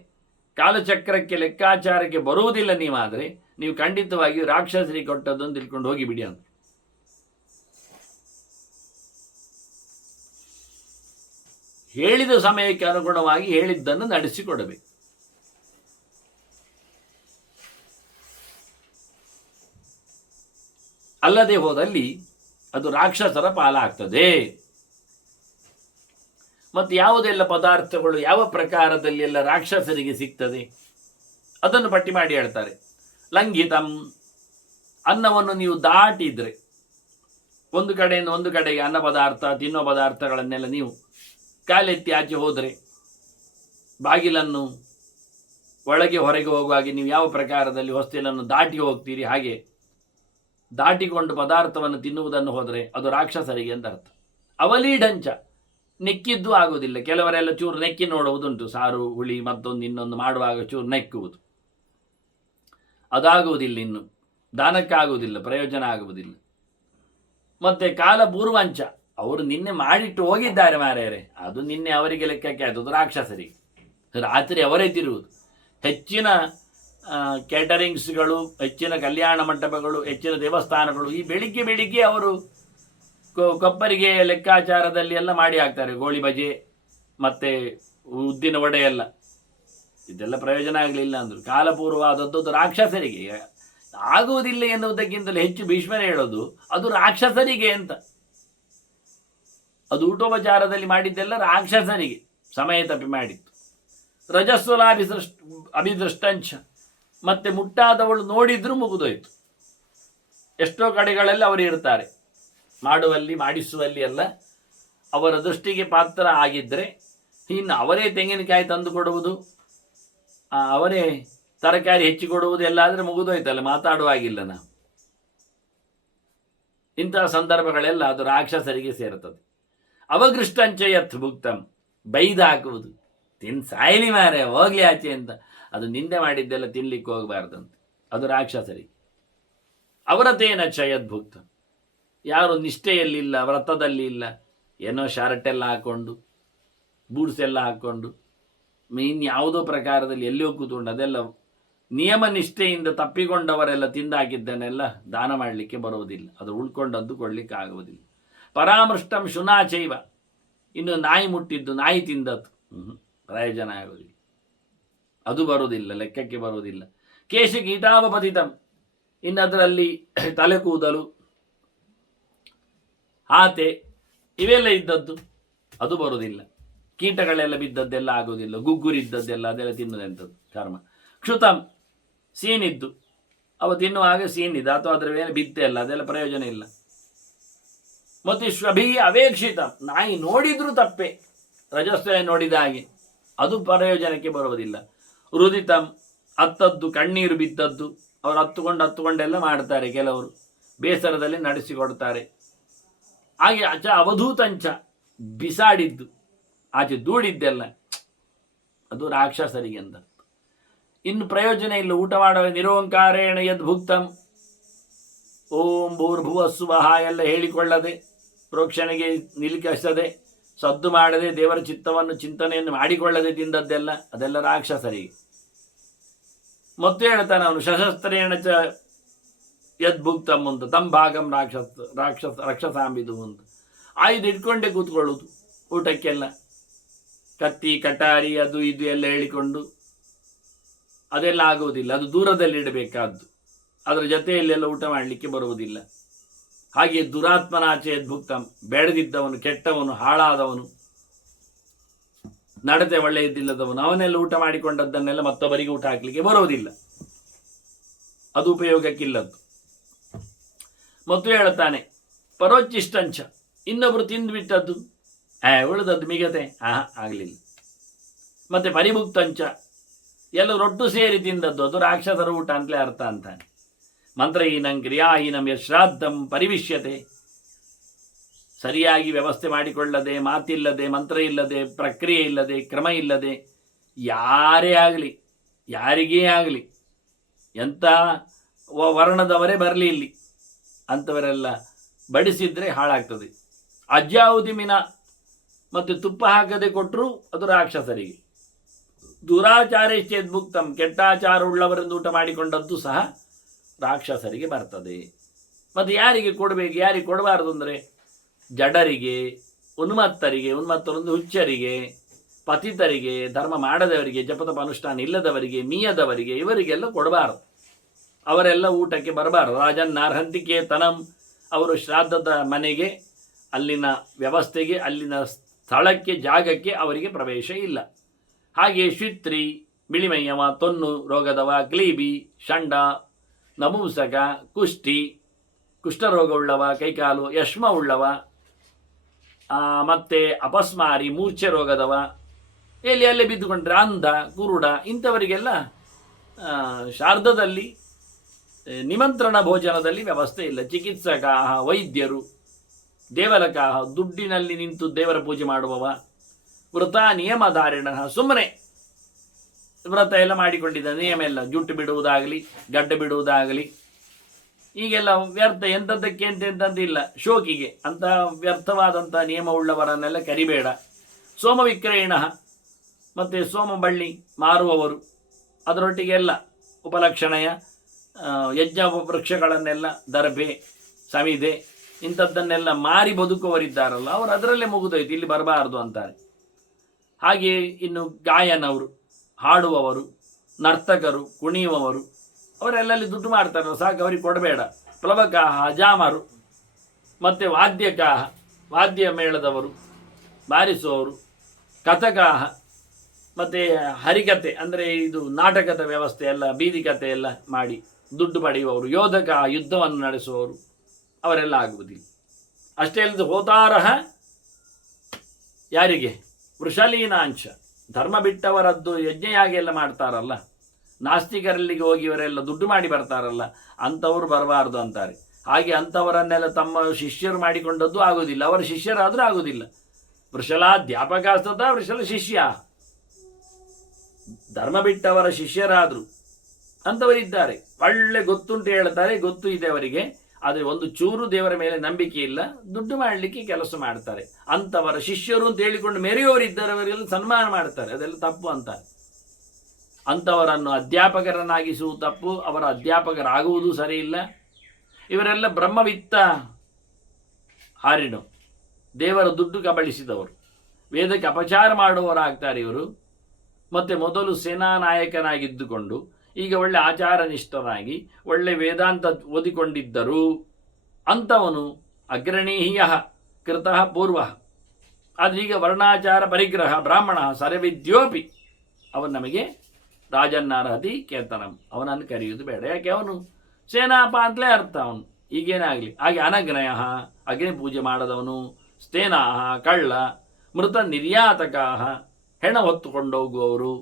ಕಾಲಚಕ್ರಕ್ಕೆ ಲೆಕ್ಕಾಚಾರಕ್ಕೆ ಬರುವುದಿಲ್ಲ ನೀವಾದರೆ, ನೀವು ಖಂಡಿತವಾಗಿಯೂ ರಾಕ್ಷಸರಿಗೆ ಕೊಟ್ಟದ್ದು ಅಂತ ತಿಳ್ಕೊಂಡು ಹೋಗಿಬಿಡಿ ಅಂತ. ಹೇಳಿದ ಸಮಯಕ್ಕೆ ಅನುಗುಣವಾಗಿ ಹೇಳಿದ್ದನ್ನು ನಡೆಸಿಕೊಡಬೇಕು. ಅಲ್ಲದೆ ಹೋದಲ್ಲಿ ಅದು ರಾಕ್ಷಸರ ಪಾಲಾಗ್ತದೆ. ಮತ್ತು ಯಾವುದೆಲ್ಲ ಪದಾರ್ಥಗಳು ಯಾವ ಪ್ರಕಾರದಲ್ಲಿ ಎಲ್ಲ ರಾಕ್ಷಸರಿಗೆ ಸಿಗ್ತದೆ ಅದನ್ನು ಪಟ್ಟಿ ಮಾಡಿ ಹೇಳ್ತಾರೆ. ಲಂಘಿತಂ, ಅನ್ನವನ್ನು ನೀವು ದಾಟಿದ್ರೆ, ಒಂದು ಕಡೆಯಿಂದ ಒಂದು ಕಡೆಗೆ ಅನ್ನ ಪದಾರ್ಥ, ತಿನ್ನೋ ಪದಾರ್ಥಗಳನ್ನೆಲ್ಲ ನೀವು ಕಾಲೆತ್ತಿ ಆಚೆ ಹೋದರೆ, ಬಾಗಿಲನ್ನು ಒಳಗೆ ಹೊರಗೆ ಹೋಗುವಾಗ ನೀವು ಯಾವ ಪ್ರಕಾರದಲ್ಲಿ ಹೊಸ್ತಿಲನ್ನು ದಾಟಿ ಹೋಗ್ತೀರಿ, ಹಾಗೆ ದಾಟಿಕೊಂಡು ಪದಾರ್ಥವನ್ನು ತಿನ್ನುವುದನ್ನು ಹೋದರೆ ಅದು ರಾಕ್ಷಸರಿಗೆ ಅಂತ ಅರ್ಥ. ಅವಲೀಢಂಚ, ನೆಕ್ಕಿದ್ದು ಆಗುವುದಿಲ್ಲ. ಕೆಲವರೆಲ್ಲ ಚೂರು ನೆಕ್ಕಿ ನೋಡುವುದುಂಟು, ಸಾರು ಹುಳಿ ಮತ್ತೊಂದು ಇನ್ನೊಂದು ಮಾಡುವಾಗ ಚೂರು ನೆಕ್ಕುವುದು, ಅದಾಗುವುದಿಲ್ಲ, ಇನ್ನು ದಾನಕ್ಕಾಗುವುದಿಲ್ಲ, ಪ್ರಯೋಜನ ಆಗುವುದಿಲ್ಲ. ಮತ್ತೆ ಕಾಲ ಪೂರ್ವಂಚ, ಅವರು ನಿನ್ನೆ ಮಾಡಿಟ್ಟು ಹೋಗಿದ್ದಾರೆ ಮಾರ್ಯಾರೆ, ಅದು ನಿನ್ನೆ ಅವರಿಗೆ ಲೆಕ್ಕಕ್ಕೆ ಆಯ್ತದು ರಾಕ್ಷಸರಿಗೆ. ರಾತ್ರಿ ಅವರೇ ತಿರುವುದು. ಹೆಚ್ಚಿನ ಕ್ಯಾಟರಿಂಗ್ಸ್ಗಳು, ಹೆಚ್ಚಿನ ಕಲ್ಯಾಣ ಮಂಟಪಗಳು, ಹೆಚ್ಚಿನ ದೇವಸ್ಥಾನಗಳು ಈ ಬೆಳಿಗ್ಗೆ ಅವರು ಕೊಪ್ಪರಿಗೆ ಲೆಕ್ಕಾಚಾರದಲ್ಲಿ ಎಲ್ಲ ಮಾಡಿ ಹಾಕ್ತಾರೆ. ಗೋಳಿ ಬಜೆ ಮತ್ತು ಉದ್ದಿನ ವಡೆ ಎಲ್ಲ. ಇದೆಲ್ಲ ಪ್ರಯೋಜನ ಆಗಲಿಲ್ಲ ಅಂದರು. ಕಾಲಪೂರ್ವವಾದದ್ದು ರಾಕ್ಷಸರಿಗೆ ಆಗುವುದಿಲ್ಲ ಎನ್ನುವುದಕ್ಕಿಂತಲೂ ಹೆಚ್ಚು ಭೀಷ್ಮರೇ ಹೇಳೋದು ಅದು ರಾಕ್ಷಸರಿಗೆ ಅಂತ. ಅದು ಊಟೋಪಚಾರದಲ್ಲಿ ಮಾಡಿದ್ದೆಲ್ಲ ರಾಕ್ಷಸರಿಗೆ ಸಮಯ ತಪ್ಪಿ ಮಾಡಿತ್ತು. ರಜಸ್ವಲ ಅಭಿದೃಷ್ಟಂಚ, ಮತ್ತೆ ಮುಟ್ಟಾದವಳು ನೋಡಿದ್ರೂ ಮುಗಿದೋಯ್ತು. ಎಷ್ಟೋ ಕಡೆಗಳಲ್ಲಿ ಅವರು ಇರ್ತಾರೆ, ಮಾಡುವಲ್ಲಿ ಮಾಡಿಸುವಲ್ಲಿ ಎಲ್ಲ ಅವರ ದೃಷ್ಟಿಗೆ ಪಾತ್ರ ಆಗಿದ್ದರೆ, ಇನ್ನು ಅವರೇ ತೆಂಗಿನಕಾಯಿ ತಂದು ಕೊಡುವುದು, ಅವರೇ ತರಕಾರಿ ಹೆಚ್ಚಿಕೊಡುವುದು ಎಲ್ಲ ಆದರೆ ಮುಗಿದೋಯ್ತಲ್ಲ, ಮಾತಾಡುವಾಗಿಲ್ಲ ನಾವು. ಇಂತಹ ಸಂದರ್ಭಗಳೆಲ್ಲ ಅದು ರಾಕ್ಷಸರಿಗೆ ಸೇರುತ್ತದೆ. ಅವಗೃಷ್ಟಂಚಯತ್ ಭುಕ್ತಂ, ಬೈದು ಹಾಕುವುದು, ಸಾಯಲಿ ಮಾರೆ ಹೋಗ್ಲಿ ಆಚೆ ಅಂತ. ಅದು ನಿಂದೆ ಮಾಡಿದ್ದೆಲ್ಲ ತಿನ್ಲಿಕ್ಕೆ ಹೋಗಬಾರ್ದಂತೆ, ಅದು ರಾಕ್ಷಸರಿಗೆ. ಅವರತೇನ ಚಯದ್ಭುಕ್ತ, ಯಾರು ನಿಷ್ಠೆಯಲ್ಲಿಲ್ಲ, ವ್ರತದಲ್ಲಿ ಇಲ್ಲ, ಏನೋ ಶಾರ್ಟೆಲ್ಲ ಹಾಕ್ಕೊಂಡು, ಬೂಟ್ಸ್ ಎಲ್ಲ ಹಾಕ್ಕೊಂಡು, ಇನ್ಯಾವುದೋ ಪ್ರಕಾರದಲ್ಲಿ ಎಲ್ಲಿಯೋ ಕೂತ್ಕೊಂಡು ಅದೆಲ್ಲ ನಿಯಮ ನಿಷ್ಠೆಯಿಂದ ತಪ್ಪಿಕೊಂಡವರೆಲ್ಲ ತಿಂದಾಕಿದ್ದನ್ನೆಲ್ಲ ದಾನ ಮಾಡಲಿಕ್ಕೆ ಬರುವುದಿಲ್ಲ. ಅದು ಉಳ್ಕೊಂಡದ್ದು ಕೊಡಲಿಕ್ಕೆ ಆಗುವುದಿಲ್ಲ. ಪರಾಮೃಷ್ಟಂ ಶುನಾಚೈವ, ಇನ್ನು ನಾಯಿ ಮುಟ್ಟಿದ್ದು, ನಾಯಿ ತಿಂದದ್ದು ಪ್ರಯೋಜನ ಆಗೋದಿಲ್ಲ, ಅದು ಬರುವುದಿಲ್ಲ, ಲೆಕ್ಕಕ್ಕೆ ಬರುವುದಿಲ್ಲ. ಕೇಶ ಕೀಟಾವಪತಿತಂ, ಇನ್ನು ಅದರಲ್ಲಿ ತಲೆ ಕೂದಲು, ಆತೆ ಇವೆಲ್ಲ ಇದ್ದದ್ದು ಅದು ಬರುವುದಿಲ್ಲ. ಕೀಟಗಳೆಲ್ಲ ಬಿದ್ದದ್ದೆಲ್ಲ ಆಗೋದಿಲ್ಲ, ಗುಗ್ಗುರಿದ್ದದ್ದೆಲ್ಲ ಅದೆಲ್ಲ ತಿನ್ನುವುದೆಂಥದ್ದು ಕರ್ಮ. ಕ್ಷುತಂ, ಸೀನಿದ್ದು, ಅವ ತಿನ್ನುವಾಗ ಸೀನಿದ್ದು ಅಥವಾ ಅದರ ಮೇಲೆ ಬಿತ್ತೆ ಅಲ್ಲ, ಅದೆಲ್ಲ ಪ್ರಯೋಜನ ಇಲ್ಲ. ಮತ್ತು ಶ್ವಭಿ ಅವೇಕ್ಷಿತ, ನಾಯಿ ನೋಡಿದ್ರೂ ತಪ್ಪೆ, ರಜಸ್ವೇ ನೋಡಿದ ಹಾಗೆ, ಅದು ಪ್ರಯೋಜನಕ್ಕೆ ಬರುವುದಿಲ್ಲ. ರುದಿತಂ, ಅತ್ತದ್ದು ಕಣ್ಣೀರು ಬಿದ್ದದ್ದು, ಅವರು ಹತ್ತುಕೊಂಡೆಲ್ಲ ಮಾಡ್ತಾರೆ, ಕೆಲವರು ಬೇಸರದಲ್ಲಿ ನಡೆಸಿಕೊಡ್ತಾರೆ. ಹಾಗೆ ಅವಧೂತಂಚ, ಬಿಸಾಡಿದ್ದು, ಆಚೆ ದೂಡಿದ್ದೆಲ್ಲ ಅದು ರಾಕ್ಷಸರಿಗೆ ಅಂತ. ಇನ್ನು ಪ್ರಯೋಜನ ಇಲ್ಲ, ಊಟ ಮಾಡುವ ನಿರೋಂಕಾರೇಣ ಯದ್ ಭುಕ್ತಂ, ಓಂ ಭೂರ್ಭುವ ಸ್ವಃ ಎಲ್ಲ ಹೇಳಿಕೊಳ್ಳದೆ, ಪ್ರೋಕ್ಷಣೆಗೆ ನಿಲಿಕರಿಸದೆ, ಸದ್ದು ಮಾಡದೆ, ದೇವರ ಚಿತ್ತವನ್ನು ಚಿಂತನೆಯನ್ನು ಮಾಡಿಕೊಳ್ಳದೆ ತಿಂದದ್ದೆಲ್ಲ ಅದೆಲ್ಲ ರಾಕ್ಷಸರಿಗೆ. ಮತ್ತೆ ಹೇಳ್ತಾನೆ ಅವನು, ಸಶಸ್ತ್ರೇಣ ಚ ಯದ್ಭುಕ್ತಂ ಅಂತ, ತಂಭಾಗಂ ರಾಕ್ಷಸಾಂಬಿದು ಅಂತ. ಆಯುಧ ಇಟ್ಕೊಂಡೇ ಕೂತ್ಕೊಳ್ಳುವುದು ಊಟಕ್ಕೆಲ್ಲ, ಕತ್ತಿ ಕಟಾರಿ ಅದು ಇದು ಎಲ್ಲ ಹೇಳಿಕೊಂಡು ಅದೆಲ್ಲ ಆಗುವುದಿಲ್ಲ, ಅದು ದೂರದಲ್ಲಿ ಇಡಬೇಕಾದ್ದು, ಅದರ ಜೊತೆಯಲ್ಲೆಲ್ಲ ಊಟ ಮಾಡಲಿಕ್ಕೆ ಬರುವುದಿಲ್ಲ. ಹಾಗೆ ದುರಾತ್ಮನಾಚೆ ಯದ್ಭುಕ್ತಂ, ಬೆಳೆದಿದ್ದವನು, ಕೆಟ್ಟವನು, ಹಾಳಾದವನು, ನಡತೆ ಒಳ್ಳೆಯದಿಲ್ಲದವನು, ಅವನೆಲ್ಲ ಊಟ ಮಾಡಿಕೊಂಡದ್ದನ್ನೆಲ್ಲ ಮತ್ತೊಬ್ಬರಿಗೆ ಊಟ ಹಾಕಲಿಕ್ಕೆ ಬರುವುದಿಲ್ಲ, ಅದು ಉಪಯೋಗಕ್ಕಿಲ್ಲದ್ದು. ಮತ್ತು ಹೇಳ್ತಾನೆ ಪರೋಚ್ಚಿಷ್ಟಂಚ, ಇನ್ನೊಬ್ರು ತಿಂದುಬಿಟ್ಟದ್ದು, ಉಳಿದದ್ದು ಮಿಗತೆ ಆಗಲಿಲ್ಲ. ಮತ್ತೆ ಪರಿಭುಕ್ತಂಚ, ಎಲ್ಲರೊಟ್ಟು ಸೇರಿ ತಿಂದದ್ದು, ಅದು ರಾಕ್ಷಸರ ಊಟ ಅಂತಲೇ ಅರ್ಥ ಅಂತಾನೆ. ಮಂತ್ರಹೀನಂ ಕ್ರಿಯಾಹೀನಂ ಯಶ್ರಾದ್ದಂ ಪರಿವಿಶ್ಯತೆ, ಸರಿಯಾಗಿ ವ್ಯವಸ್ಥೆ ಮಾಡಿಕೊಳ್ಳದೆ, ಮಾತಿಲ್ಲದೆ, ಮಂತ್ರ ಇಲ್ಲದೆ, ಪ್ರಕ್ರಿಯೆ ಇಲ್ಲದೆ, ಕ್ರಮ ಇಲ್ಲದೆ, ಯಾರೇ ಆಗಲಿ, ಯಾರಿಗೇ ಆಗಲಿ, ಎಂಥ ವರ್ಣದವರೇ ಬರಲಿ ಇಲ್ಲಿ, ಅಂಥವರೆಲ್ಲ ಬಡಿಸಿದ್ರೆ ಹಾಳಾಗ್ತದೆ. ಅಜ್ಜಾವುದಿ ಮಿನ, ಮತ್ತು ತುಪ್ಪ ಹಾಕದೆ ಕೊಟ್ಟರು ಅದು ರಾಕ್ಷಸರಿಗೆ. ದುರಾಚಾರೇಶ್ಚೇದ್ಭುಕ್ತಂ, ಕೆಟ್ಟಾಚಾರ ಉಳ್ಳವರಿಂದ ಊಟ ಮಾಡಿಕೊಂಡದ್ದು ಸಹ ರಾಕ್ಷಸರಿಗೆ ಬರ್ತದೆ. ಮತ್ತು ಯಾರಿಗೆ ಕೊಡಬೇಕು, ಯಾರಿಗೆ ಕೊಡಬಾರದು ಅಂದರೆ ಜಡರಿಗೆ, ಉನ್ಮತ್ತರಿಗೆ, ಉನ್ಮತ್ತರೊಂದು ಹುಚ್ಚರಿಗೆ, ಪತಿತರಿಗೆ, ಧರ್ಮ ಮಾಡದವರಿಗೆ, ಜಪತಪ ಅನುಷ್ಠಾನ ಇಲ್ಲದವರಿಗೆ, ಮೀಯದವರಿಗೆ, ಇವರಿಗೆಲ್ಲ ಕೊಡಬಾರದು, ಅವರೆಲ್ಲ ಊಟಕ್ಕೆ ಬರಬಾರದು. ರಾಜನ್ನಾರ್ಹಂತಿಕೆ ತನಂ, ಅವರು ಶ್ರಾದ್ದದ ಮನೆಗೆ, ಅಲ್ಲಿನ ವ್ಯವಸ್ಥೆಗೆ, ಅಲ್ಲಿನ ಸ್ಥಳಕ್ಕೆ, ಜಾಗಕ್ಕೆ ಅವರಿಗೆ ಪ್ರವೇಶ ಇಲ್ಲ. ಹಾಗೆ ಶ್ವಿತ್ರಿ, ಬಿಳಿಮಯ್ಯವ, ತೊನ್ನು ರೋಗದವ, ಕ್ಲೀಬಿ, ಷಂಡ, ನಪುಂಸಕ, ಕುಷ್ಠಿ, ಕುಷ್ಠರೋಗವುಳ್ಳವ, ಕೈಕಾಲು ಯಶ್ಮ ಉಳ್ಳವ, ಮತ್ತು ಅಪಸ್ಮಾರಿ, ಮೂರ್ಛೆ ರೋಗದವ, ಅಲ್ಲೇ ಬಿದ್ದುಕೊಂಡ್ರೆ ಅಂಧ, ಕುರುಡ, ಇಂಥವರಿಗೆಲ್ಲ ಶಾರ್ದದಲ್ಲಿ ನಿಮಂತ್ರಣ ಭೋಜನದಲ್ಲಿ ವ್ಯವಸ್ಥೆ ಇಲ್ಲ. ಚಿಕಿತ್ಸಕಾಹ, ವೈದ್ಯರು, ದೇವಲಕಾಹ, ದುಡ್ಡಿನಲ್ಲಿ ನಿಂತು ದೇವರ ಪೂಜೆ ಮಾಡುವವ, ವೃತ ನಿಯಮಧಾರಿಣ, ಸುಮ್ಮನೆ ವ್ರತ ಎಲ್ಲ ಮಾಡಿಕೊಂಡಿದ್ದ, ನಿಯಮ ಎಲ್ಲ, ಜುಟ್ಟು ಬಿಡುವುದಾಗಲಿ, ಗಡ್ಡ ಬಿಡುವುದಾಗಲಿ, ಈಗೆಲ್ಲ ವ್ಯರ್ಥ, ಎಂಥದ್ದಕ್ಕೆ ಎಂತೆಂಥದ್ದಿಲ್ಲ, ಶೋಕಿಗೆ ಅಂತ ವ್ಯರ್ಥವಾದಂಥ ನಿಯಮವುಳ್ಳವರನ್ನೆಲ್ಲ ಕರಿಬೇಡ. ಸೋಮ ವಿಕ್ರಯಣ, ಮತ್ತು ಸೋಮ ಬಳ್ಳಿ ಮಾರುವವರು, ಅದರೊಟ್ಟಿಗೆಲ್ಲ ಉಪಲಕ್ಷಣೆಯ ಯಜ್ಞ ವೃಕ್ಷಗಳನ್ನೆಲ್ಲ, ದರ್ಭೆ, ಸಮಿದೆ, ಇಂಥದ್ದನ್ನೆಲ್ಲ ಮಾರಿ ಬದುಕುವವರಿದ್ದಾರಲ್ಲ, ಅವರು ಅದರಲ್ಲೇ ಮುಗಿದೋಯ್ತು, ಇಲ್ಲಿ ಬರಬಾರದು ಅಂತಾರೆ. ಹಾಗೆ ಇನ್ನು ಗಾಯನವರು, ಹಾಡುವವರು, ನರ್ತಕರು, ಕುಣಿಯುವವರು, ಅವರೆಲ್ಲಲ್ಲಿ ದುಡ್ಡು ಮಾಡ್ತಾರೆ, ಸಾಕು, ಅವರಿಗೆ ಕೊಡಬೇಡ. ಪ್ಲವಕಾಹ, ಅಜಾಮರು, ಮತ್ತು ವಾದ್ಯಕಾಹ, ವಾದ್ಯ ಮೇಳದವರು, ಬಾರಿಸುವವರು, ಕಥಕಾಹ, ಮತ್ತು ಹರಿಕತೆ ಅಂದರೆ ಇದು ನಾಟಕದ ವ್ಯವಸ್ಥೆ ಎಲ್ಲ, ಬೀದಿ ಕತೆ ಎಲ್ಲ ಮಾಡಿ ದುಡ್ಡು ಪಡೆಯುವವರು, ಯೋಧಕಾಹ, ಯುದ್ಧವನ್ನು ನಡೆಸುವವರು, ಅವರೆಲ್ಲ ಆಗುವುದಿಲ್ಲ. ಅಷ್ಟೇ ಅಲ್ಲದೆ ಹೋತಾರಹ, ಯಾರಿಗೆ ವೃಷಲೀನಾಂಶ, ಧರ್ಮ ಬಿಟ್ಟವರದ್ದು ಯಜ್ಞಯಾಗಿ ಎಲ್ಲ ಮಾಡ್ತಾರಲ್ಲ, ನಾಸ್ತಿಕರಲ್ಲಿಗೆ ಹೋಗಿ ಇವರೆಲ್ಲ ದುಡ್ಡು ಮಾಡಿ ಬರ್ತಾರಲ್ಲ, ಅಂಥವರು ಬರಬಾರ್ದು ಅಂತಾರೆ. ಹಾಗೆ ಅಂಥವರನ್ನೆಲ್ಲ ತಮ್ಮ ಶಿಷ್ಯರು ಮಾಡಿಕೊಂಡದ್ದು ಆಗೋದಿಲ್ಲ, ಅವರ ಶಿಷ್ಯರಾದರೂ ಆಗೋದಿಲ್ಲ. ವೃಷಲಾಧ್ಯಾಪಕಾಸ್ತದ ವೃಷಲ ಶಿಷ್ಯ, ಧರ್ಮ ಬಿಟ್ಟವರ ಶಿಷ್ಯರಾದರು ಅಂಥವರಿದ್ದಾರೆ, ಒಳ್ಳೆ ಗೊತ್ತುಂಟು ಹೇಳ್ತಾರೆ, ಗೊತ್ತು ಇದೆ ಅವರಿಗೆ, ಆದರೆ ಒಂದು ಚೂರು ದೇವರ ಮೇಲೆ ನಂಬಿಕೆ ಇಲ್ಲ, ದುಡ್ಡು ಮಾಡಲಿಕ್ಕೆ ಕೆಲಸ ಮಾಡ್ತಾರೆ. ಅಂಥವರ ಶಿಷ್ಯರು ಅಂತ ಹೇಳಿಕೊಂಡು ಮೆರೆಯುವವರಿದ್ದಾರೆ, ಅವರಿಗೆಲ್ಲ ಸನ್ಮಾನ ಮಾಡ್ತಾರೆ, ಅದೆಲ್ಲ ತಪ್ಪು ಅಂತಾರೆ. ಅಂಥವರನ್ನು ಅಧ್ಯಾಪಕರನ್ನಾಗಿಸುವುದು ತಪ್ಪು, ಅವರ ಅಧ್ಯಾಪಕರಾಗುವುದು ಸರಿ ಇಲ್ಲ. ಇವರೆಲ್ಲ ಬ್ರಹ್ಮವಿತ್ತ ಹಾರಿಣು, ದೇವರ ದುಡ್ಡು ಕಬಳಿಸಿದವರು, ವೇದಕ್ಕೆ ಅಪಚಾರ ಮಾಡುವವರಾಗ್ತಾರೆ ಇವರು. ಮತ್ತು ಮೊದಲು ಸೇನಾ ನಾಯಕನಾಗಿದ್ದುಕೊಂಡು ಈಗ ಒಳ್ಳೆ ಆಚಾರನಿಷ್ಠರಾಗಿ ಒಳ್ಳೆ ವೇದಾಂತ ಓದಿಕೊಂಡಿದ್ದರು ಅಂಥವನು ಅಗ್ರಣೀಯ ಕೃತಃ ಪೂರ್ವ. ಆದರೆ ಈಗ ವರ್ಣಾಚಾರ ಪರಿಗ್ರಹ ಬ್ರಾಹ್ಮಣ ಸರ್ವವಿದ್ಯೋಪಿ ಅವನು ನಮಗೆ ರಾಜನ್ನಾರ್ಹತಿ ಕೇತನಂ, ಅವನನ್ನು ಕರೆಯುವುದು ಬೇಡ. ಯಾಕೆ? ಅವನು ಸೇನಾಪ ಅಂತಲೇ ಅರ್ಥ ಅವನು. ಈಗೇನಾಗಲಿ. ಹಾಗೆ ಅನಗ್ನಯ, ಅಗ್ನಿ ಪೂಜೆ ಮಾಡದವನು, ಸ್ಥೇನಾಹ ಕಳ್ಳ, ಮೃತ ನಿರ್ಯಾತಕಾಹ ಹೆಣ ಹೊತ್ತುಕೊಂಡೋಗುವವರು,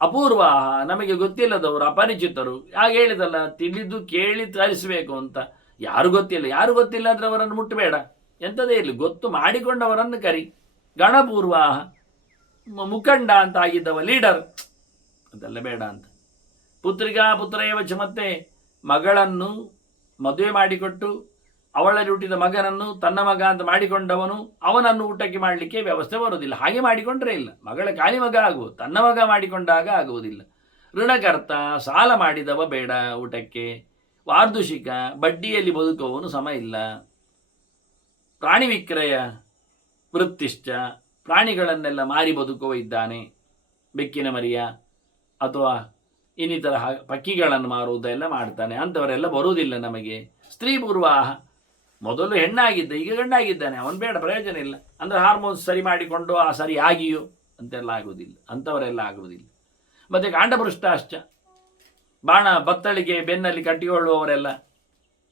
ಅಪೂರ್ವಾಹ ನಮಗೆ ಗೊತ್ತಿಲ್ಲದವರು, ಅಪರಿಚಿತರು. ಹಾಗೆ ಹೇಳಿದಲ್ಲ, ತಿಳಿದು ಕೇಳಿ ತರಿಸಬೇಕು ಅಂತ. ಯಾರು ಗೊತ್ತಿಲ್ಲ ಅಂದರೆ ಅವರನ್ನು ಮುಟ್ಟಬೇಡ. ಎಂಥದೇ ಇರಲಿ, ಗೊತ್ತು ಮಾಡಿಕೊಂಡವರನ್ನು ಕರಿ. ಗಣಪೂರ್ವಾಹ ಮುಖಂಡ ಅಂತ ಆಗಿದ್ದವ, ಲೀಡರ್, ಅದೆಲ್ಲ ಬೇಡ ಅಂತ. ಪುತ್ರಿಕಾ ಪುತ್ರೇವಚ, ಮತ್ತೆ ಮಗಳನ್ನು ಮದುವೆ ಮಾಡಿಕೊಟ್ಟು ಅವಳಲ್ಲಿ ಹುಟ್ಟಿದ ಮಗನನ್ನು ತನ್ನ ಮಗ ಅಂತ ಮಾಡಿಕೊಂಡವನು ಅವನನ್ನು ಊಟಕ್ಕೆ ಮಾಡಲಿಕ್ಕೆ ವ್ಯವಸ್ಥೆ ಬರುವುದಿಲ್ಲ. ಹಾಗೆ ಮಾಡಿಕೊಂಡ್ರೆ ಇಲ್ಲ, ಮಗಳ ಖಾಲಿ ಮಗ ಆಗುವುದು, ತನ್ನ ಮಗ ಮಾಡಿಕೊಂಡಾಗ ಆಗುವುದಿಲ್ಲ. ಋಣಕರ್ತ, ಸಾಲ ಮಾಡಿದವ ಬೇಡ ಊಟಕ್ಕೆ. ವಾರ್ಧುಷಿಕ, ಬಡ್ಡಿಯಲ್ಲಿ ಬದುಕುವವನು ಸಮ ಇಲ್ಲ. ಪ್ರಾಣಿ ವಿಕ್ರಯ ವೃತ್ತಿಶ್ಚ, ಪ್ರಾಣಿಗಳನ್ನೆಲ್ಲ ಮಾರಿ ಬದುಕುವ ಇದ್ದಾನೆ, ಬೆಕ್ಕಿನ ಮರಿಯ ಅಥವಾ ಇನ್ನಿತರ ಪಕ್ಕಿಗಳನ್ನು ಮಾರುವುದೆಲ್ಲ ಮಾಡ್ತಾನೆ, ಅಂಥವರೆಲ್ಲ ಬರುವುದಿಲ್ಲ ನಮಗೆ. ಸ್ತ್ರೀ ಪೂರ್ವಾಹ, ಮೊದಲು ಹೆಣ್ಣಾಗಿದ್ದ ಈಗ ಗಂಡಾಗಿದ್ದಾನೆ, ಅವನು ಬೇಡ, ಪ್ರಯೋಜನ ಇಲ್ಲ. ಅಂದರೆ ಹಾರ್ಮೋನ್ಸ್ ಸರಿ ಮಾಡಿಕೊಂಡು ಆ ಸರಿ ಆಗಿಯೋ ಅಂತೆಲ್ಲ ಆಗುವುದಿಲ್ಲ, ಅಂಥವರೆಲ್ಲ ಆಗುವುದಿಲ್ಲ. ಮತ್ತು ಕಾಂಡಪೃಷ್ಟಾಶ್ಚ, ಬಾಣ ಬತ್ತಳಿಗೆ ಬೆನ್ನಲ್ಲಿ ಕಟ್ಟಿಕೊಳ್ಳುವವರೆಲ್ಲ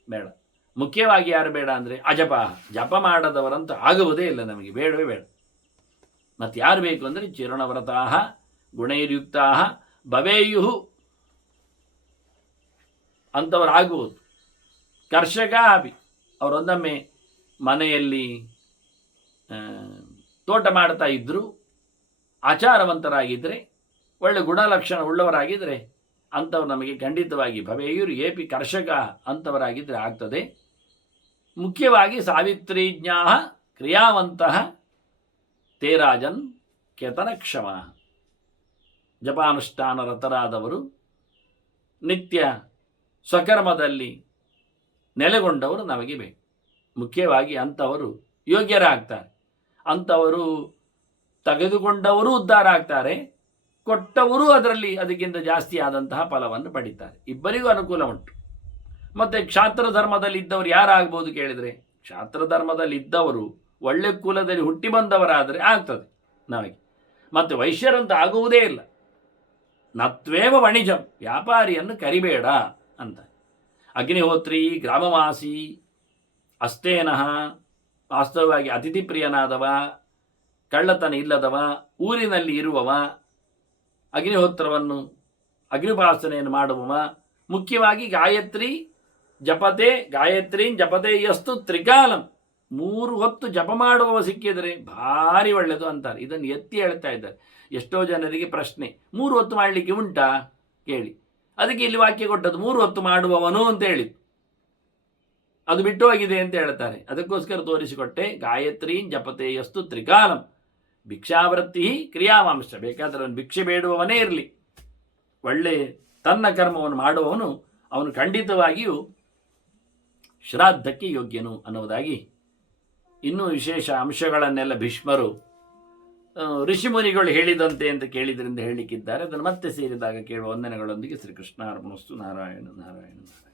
ಬೇಡ. ಮುಖ್ಯವಾಗಿ ಯಾರು ಬೇಡ ಅಂದರೆ ಅಜಪ, ಜಪ ಮಾಡದವರಂತೂ ಆಗುವುದೇ ಇಲ್ಲ ನಮಗೆ, ಬೇಡವೇ ಬೇಡ. ಮತ್ತು ಯಾರು ಬೇಕು ಅಂದರೆ ಚಿರಣವ್ರತಾ ಗುಣೈರ್ಯುಕ್ತಾ ಭವೇಯು ಅಂಥವರಾಗುವುದು. ಕರ್ಷಕ ಅಪಿ, ಅವರೊಂದೊಮ್ಮೆ ಮನೆಯಲ್ಲಿ ತೋಟ ಮಾಡ್ತಾ ಇದ್ದರು, ಆಚಾರವಂತರಾಗಿದ್ದರೆ, ಒಳ್ಳೆ ಗುಣಲಕ್ಷಣ ಉಳ್ಳವರಾಗಿದ್ದರೆ ಅಂಥವ್ರು ನಮಗೆ ಖಂಡಿತವಾಗಿ ಭವೇಯುರು ಏಪಿ ಕರ್ಷಕ ಅಂಥವರಾಗಿದ್ದರೆ ಆಗ್ತದೆ. ಮುಖ್ಯವಾಗಿ ಸಾವಿತ್ರೀಜ್ಞಾ ಕ್ರಿಯಾವಂತಹ ತೇರಾಜನ್ ಕೇತನಕ್ಷಮ, ಜಪಾನುಷ್ಠಾನರತರಾದವರು, ನಿತ್ಯ ಸ್ವಕರ್ಮದಲ್ಲಿ ನೆಲೆಗೊಂಡವರು ನಮಗೆ ಬೇಕು. ಮುಖ್ಯವಾಗಿ ಅಂಥವರು ಯೋಗ್ಯರಾಗ್ತಾರೆ. ಅಂಥವರು ತೆಗೆದುಕೊಂಡವರು ಉದ್ಧಾರ ಆಗ್ತಾರೆ, ಕೊಟ್ಟವರು ಅದರಲ್ಲಿ ಅದಕ್ಕಿಂತ ಜಾಸ್ತಿ ಆದಂತಹ ಫಲವನ್ನು ಪಡೀತಾರೆ. ಇಬ್ಬರಿಗೂ ಅನುಕೂಲ ಉಂಟು. ಮತ್ತು ಕ್ಷಾತ್ರ ಧರ್ಮದಲ್ಲಿ ಇದ್ದವರು ಯಾರಾಗ್ಬೋದು ಕೇಳಿದರೆ, ಕ್ಷಾತ್ರ ಧರ್ಮದಲ್ಲಿ ಇದ್ದವರು ಒಳ್ಳೆ ಕುಲದಲ್ಲಿ ಹುಟ್ಟಿ ಬಂದವರಾದರೆ ಆಗ್ತದೆ ನಮಗೆ. ಮತ್ತು ವೈಶ್ಯರಂತ ಆಗುವುದೇ ಇಲ್ಲ. ನತ್ವೇವ ವಣಿಜಂ, ವ್ಯಾಪಾರಿಯನ್ನು ಕರಿಬೇಡ ಅಂತ. ಅಗ್ನಿಹೋತ್ರಿ, ಗ್ರಾಮವಾಸಿ, ಅಸ್ತೇನಃ, ವಾಸ್ತವವಾಗಿ ಅತಿಥಿ ಪ್ರಿಯನಾದವ, ಕಳ್ಳತನ ಇಲ್ಲದವ, ಊರಿನಲ್ಲಿ ಇರುವವ, ಅಗ್ನಿಹೋತ್ರವನ್ನು ಅಗ್ನಿಪಾಸನೆಯನ್ನು ಮಾಡುವವ, ಮುಖ್ಯವಾಗಿ ಗಾಯತ್ರಿ ಜಪತೆ ಎಷ್ಟು ತ್ರಿಕಾಲಂ, 3 ಹೊತ್ತು ಜಪ ಮಾಡುವವ ಸಿಕ್ಕಿದರೆ ಭಾರಿ ಒಳ್ಳೆಯದು ಅಂತಾರೆ. ಇದನ್ನು ಎತ್ತಿ ಹೇಳ್ತಾ ಇದ್ದಾರೆ. ಎಷ್ಟೋ ಜನರಿಗೆ ಪ್ರಶ್ನೆ, 3 ಹೊತ್ತು ಮಾಡಲಿಕ್ಕೆ ಉಂಟಾ ಕೇಳಿ. ಅದಕ್ಕೆ ಇಲ್ಲಿ ವಾಕ್ಯ ಕೊಟ್ಟದ್ದು 3 ಹೊತ್ತು ಮಾಡುವವನು ಅಂತ ಹೇಳಿದ್ದು, ಅದು ಬಿಟ್ಟು ಹೋಗಿದೆ ಅಂತ ಹೇಳ್ತಾರೆ. ಅದಕ್ಕೋಸ್ಕರ ತೋರಿಸಿಕೊಟ್ಟೆ. ಗಾಯತ್ರಿ ಜಪತೆ ಎಷ್ಟು ತ್ರಿಕಾಲಂ, ಭಿಕ್ಷಾವೃತ್ತಿ ಕ್ರಿಯಾವಾಂಶ. ಬೇಕಾದರೆ ಅವನು ಭಿಕ್ಷೆ ಬೇಡುವವನೇ ಇರಲಿ, ಒಳ್ಳೆ ತನ್ನ ಕರ್ಮವನ್ನು ಮಾಡುವವನು ಅವನು ಖಂಡಿತವಾಗಿಯೂ ಶ್ರಾದ್ದಕ್ಕೆ ಯೋಗ್ಯನು ಅನ್ನುವುದಾಗಿ ಇನ್ನೂ ವಿಶೇಷ ಅಂಶಗಳನ್ನೆಲ್ಲ ಭೀಷ್ಮರು ಋಷಿಮುನಿಗಳು ಹೇಳಿದಂತೆ ಅಂತ ಕೇಳಿದ್ರಿಂದ ಹೇಳಲಿಕ್ಕಿದ್ದಾರೆ. ಅದನ್ನು ಮತ್ತೆ ಸೇರಿದಾಗ ಕೇಳುವ ವಂದನೆಗಳೊಂದಿಗೆ ಶ್ರೀಕೃಷ್ಣ ಅರ್ಪಣಸ್ತು. ನಾರಾಯಣ ನಾರಾಯಣ ನಾರಾಯಣ.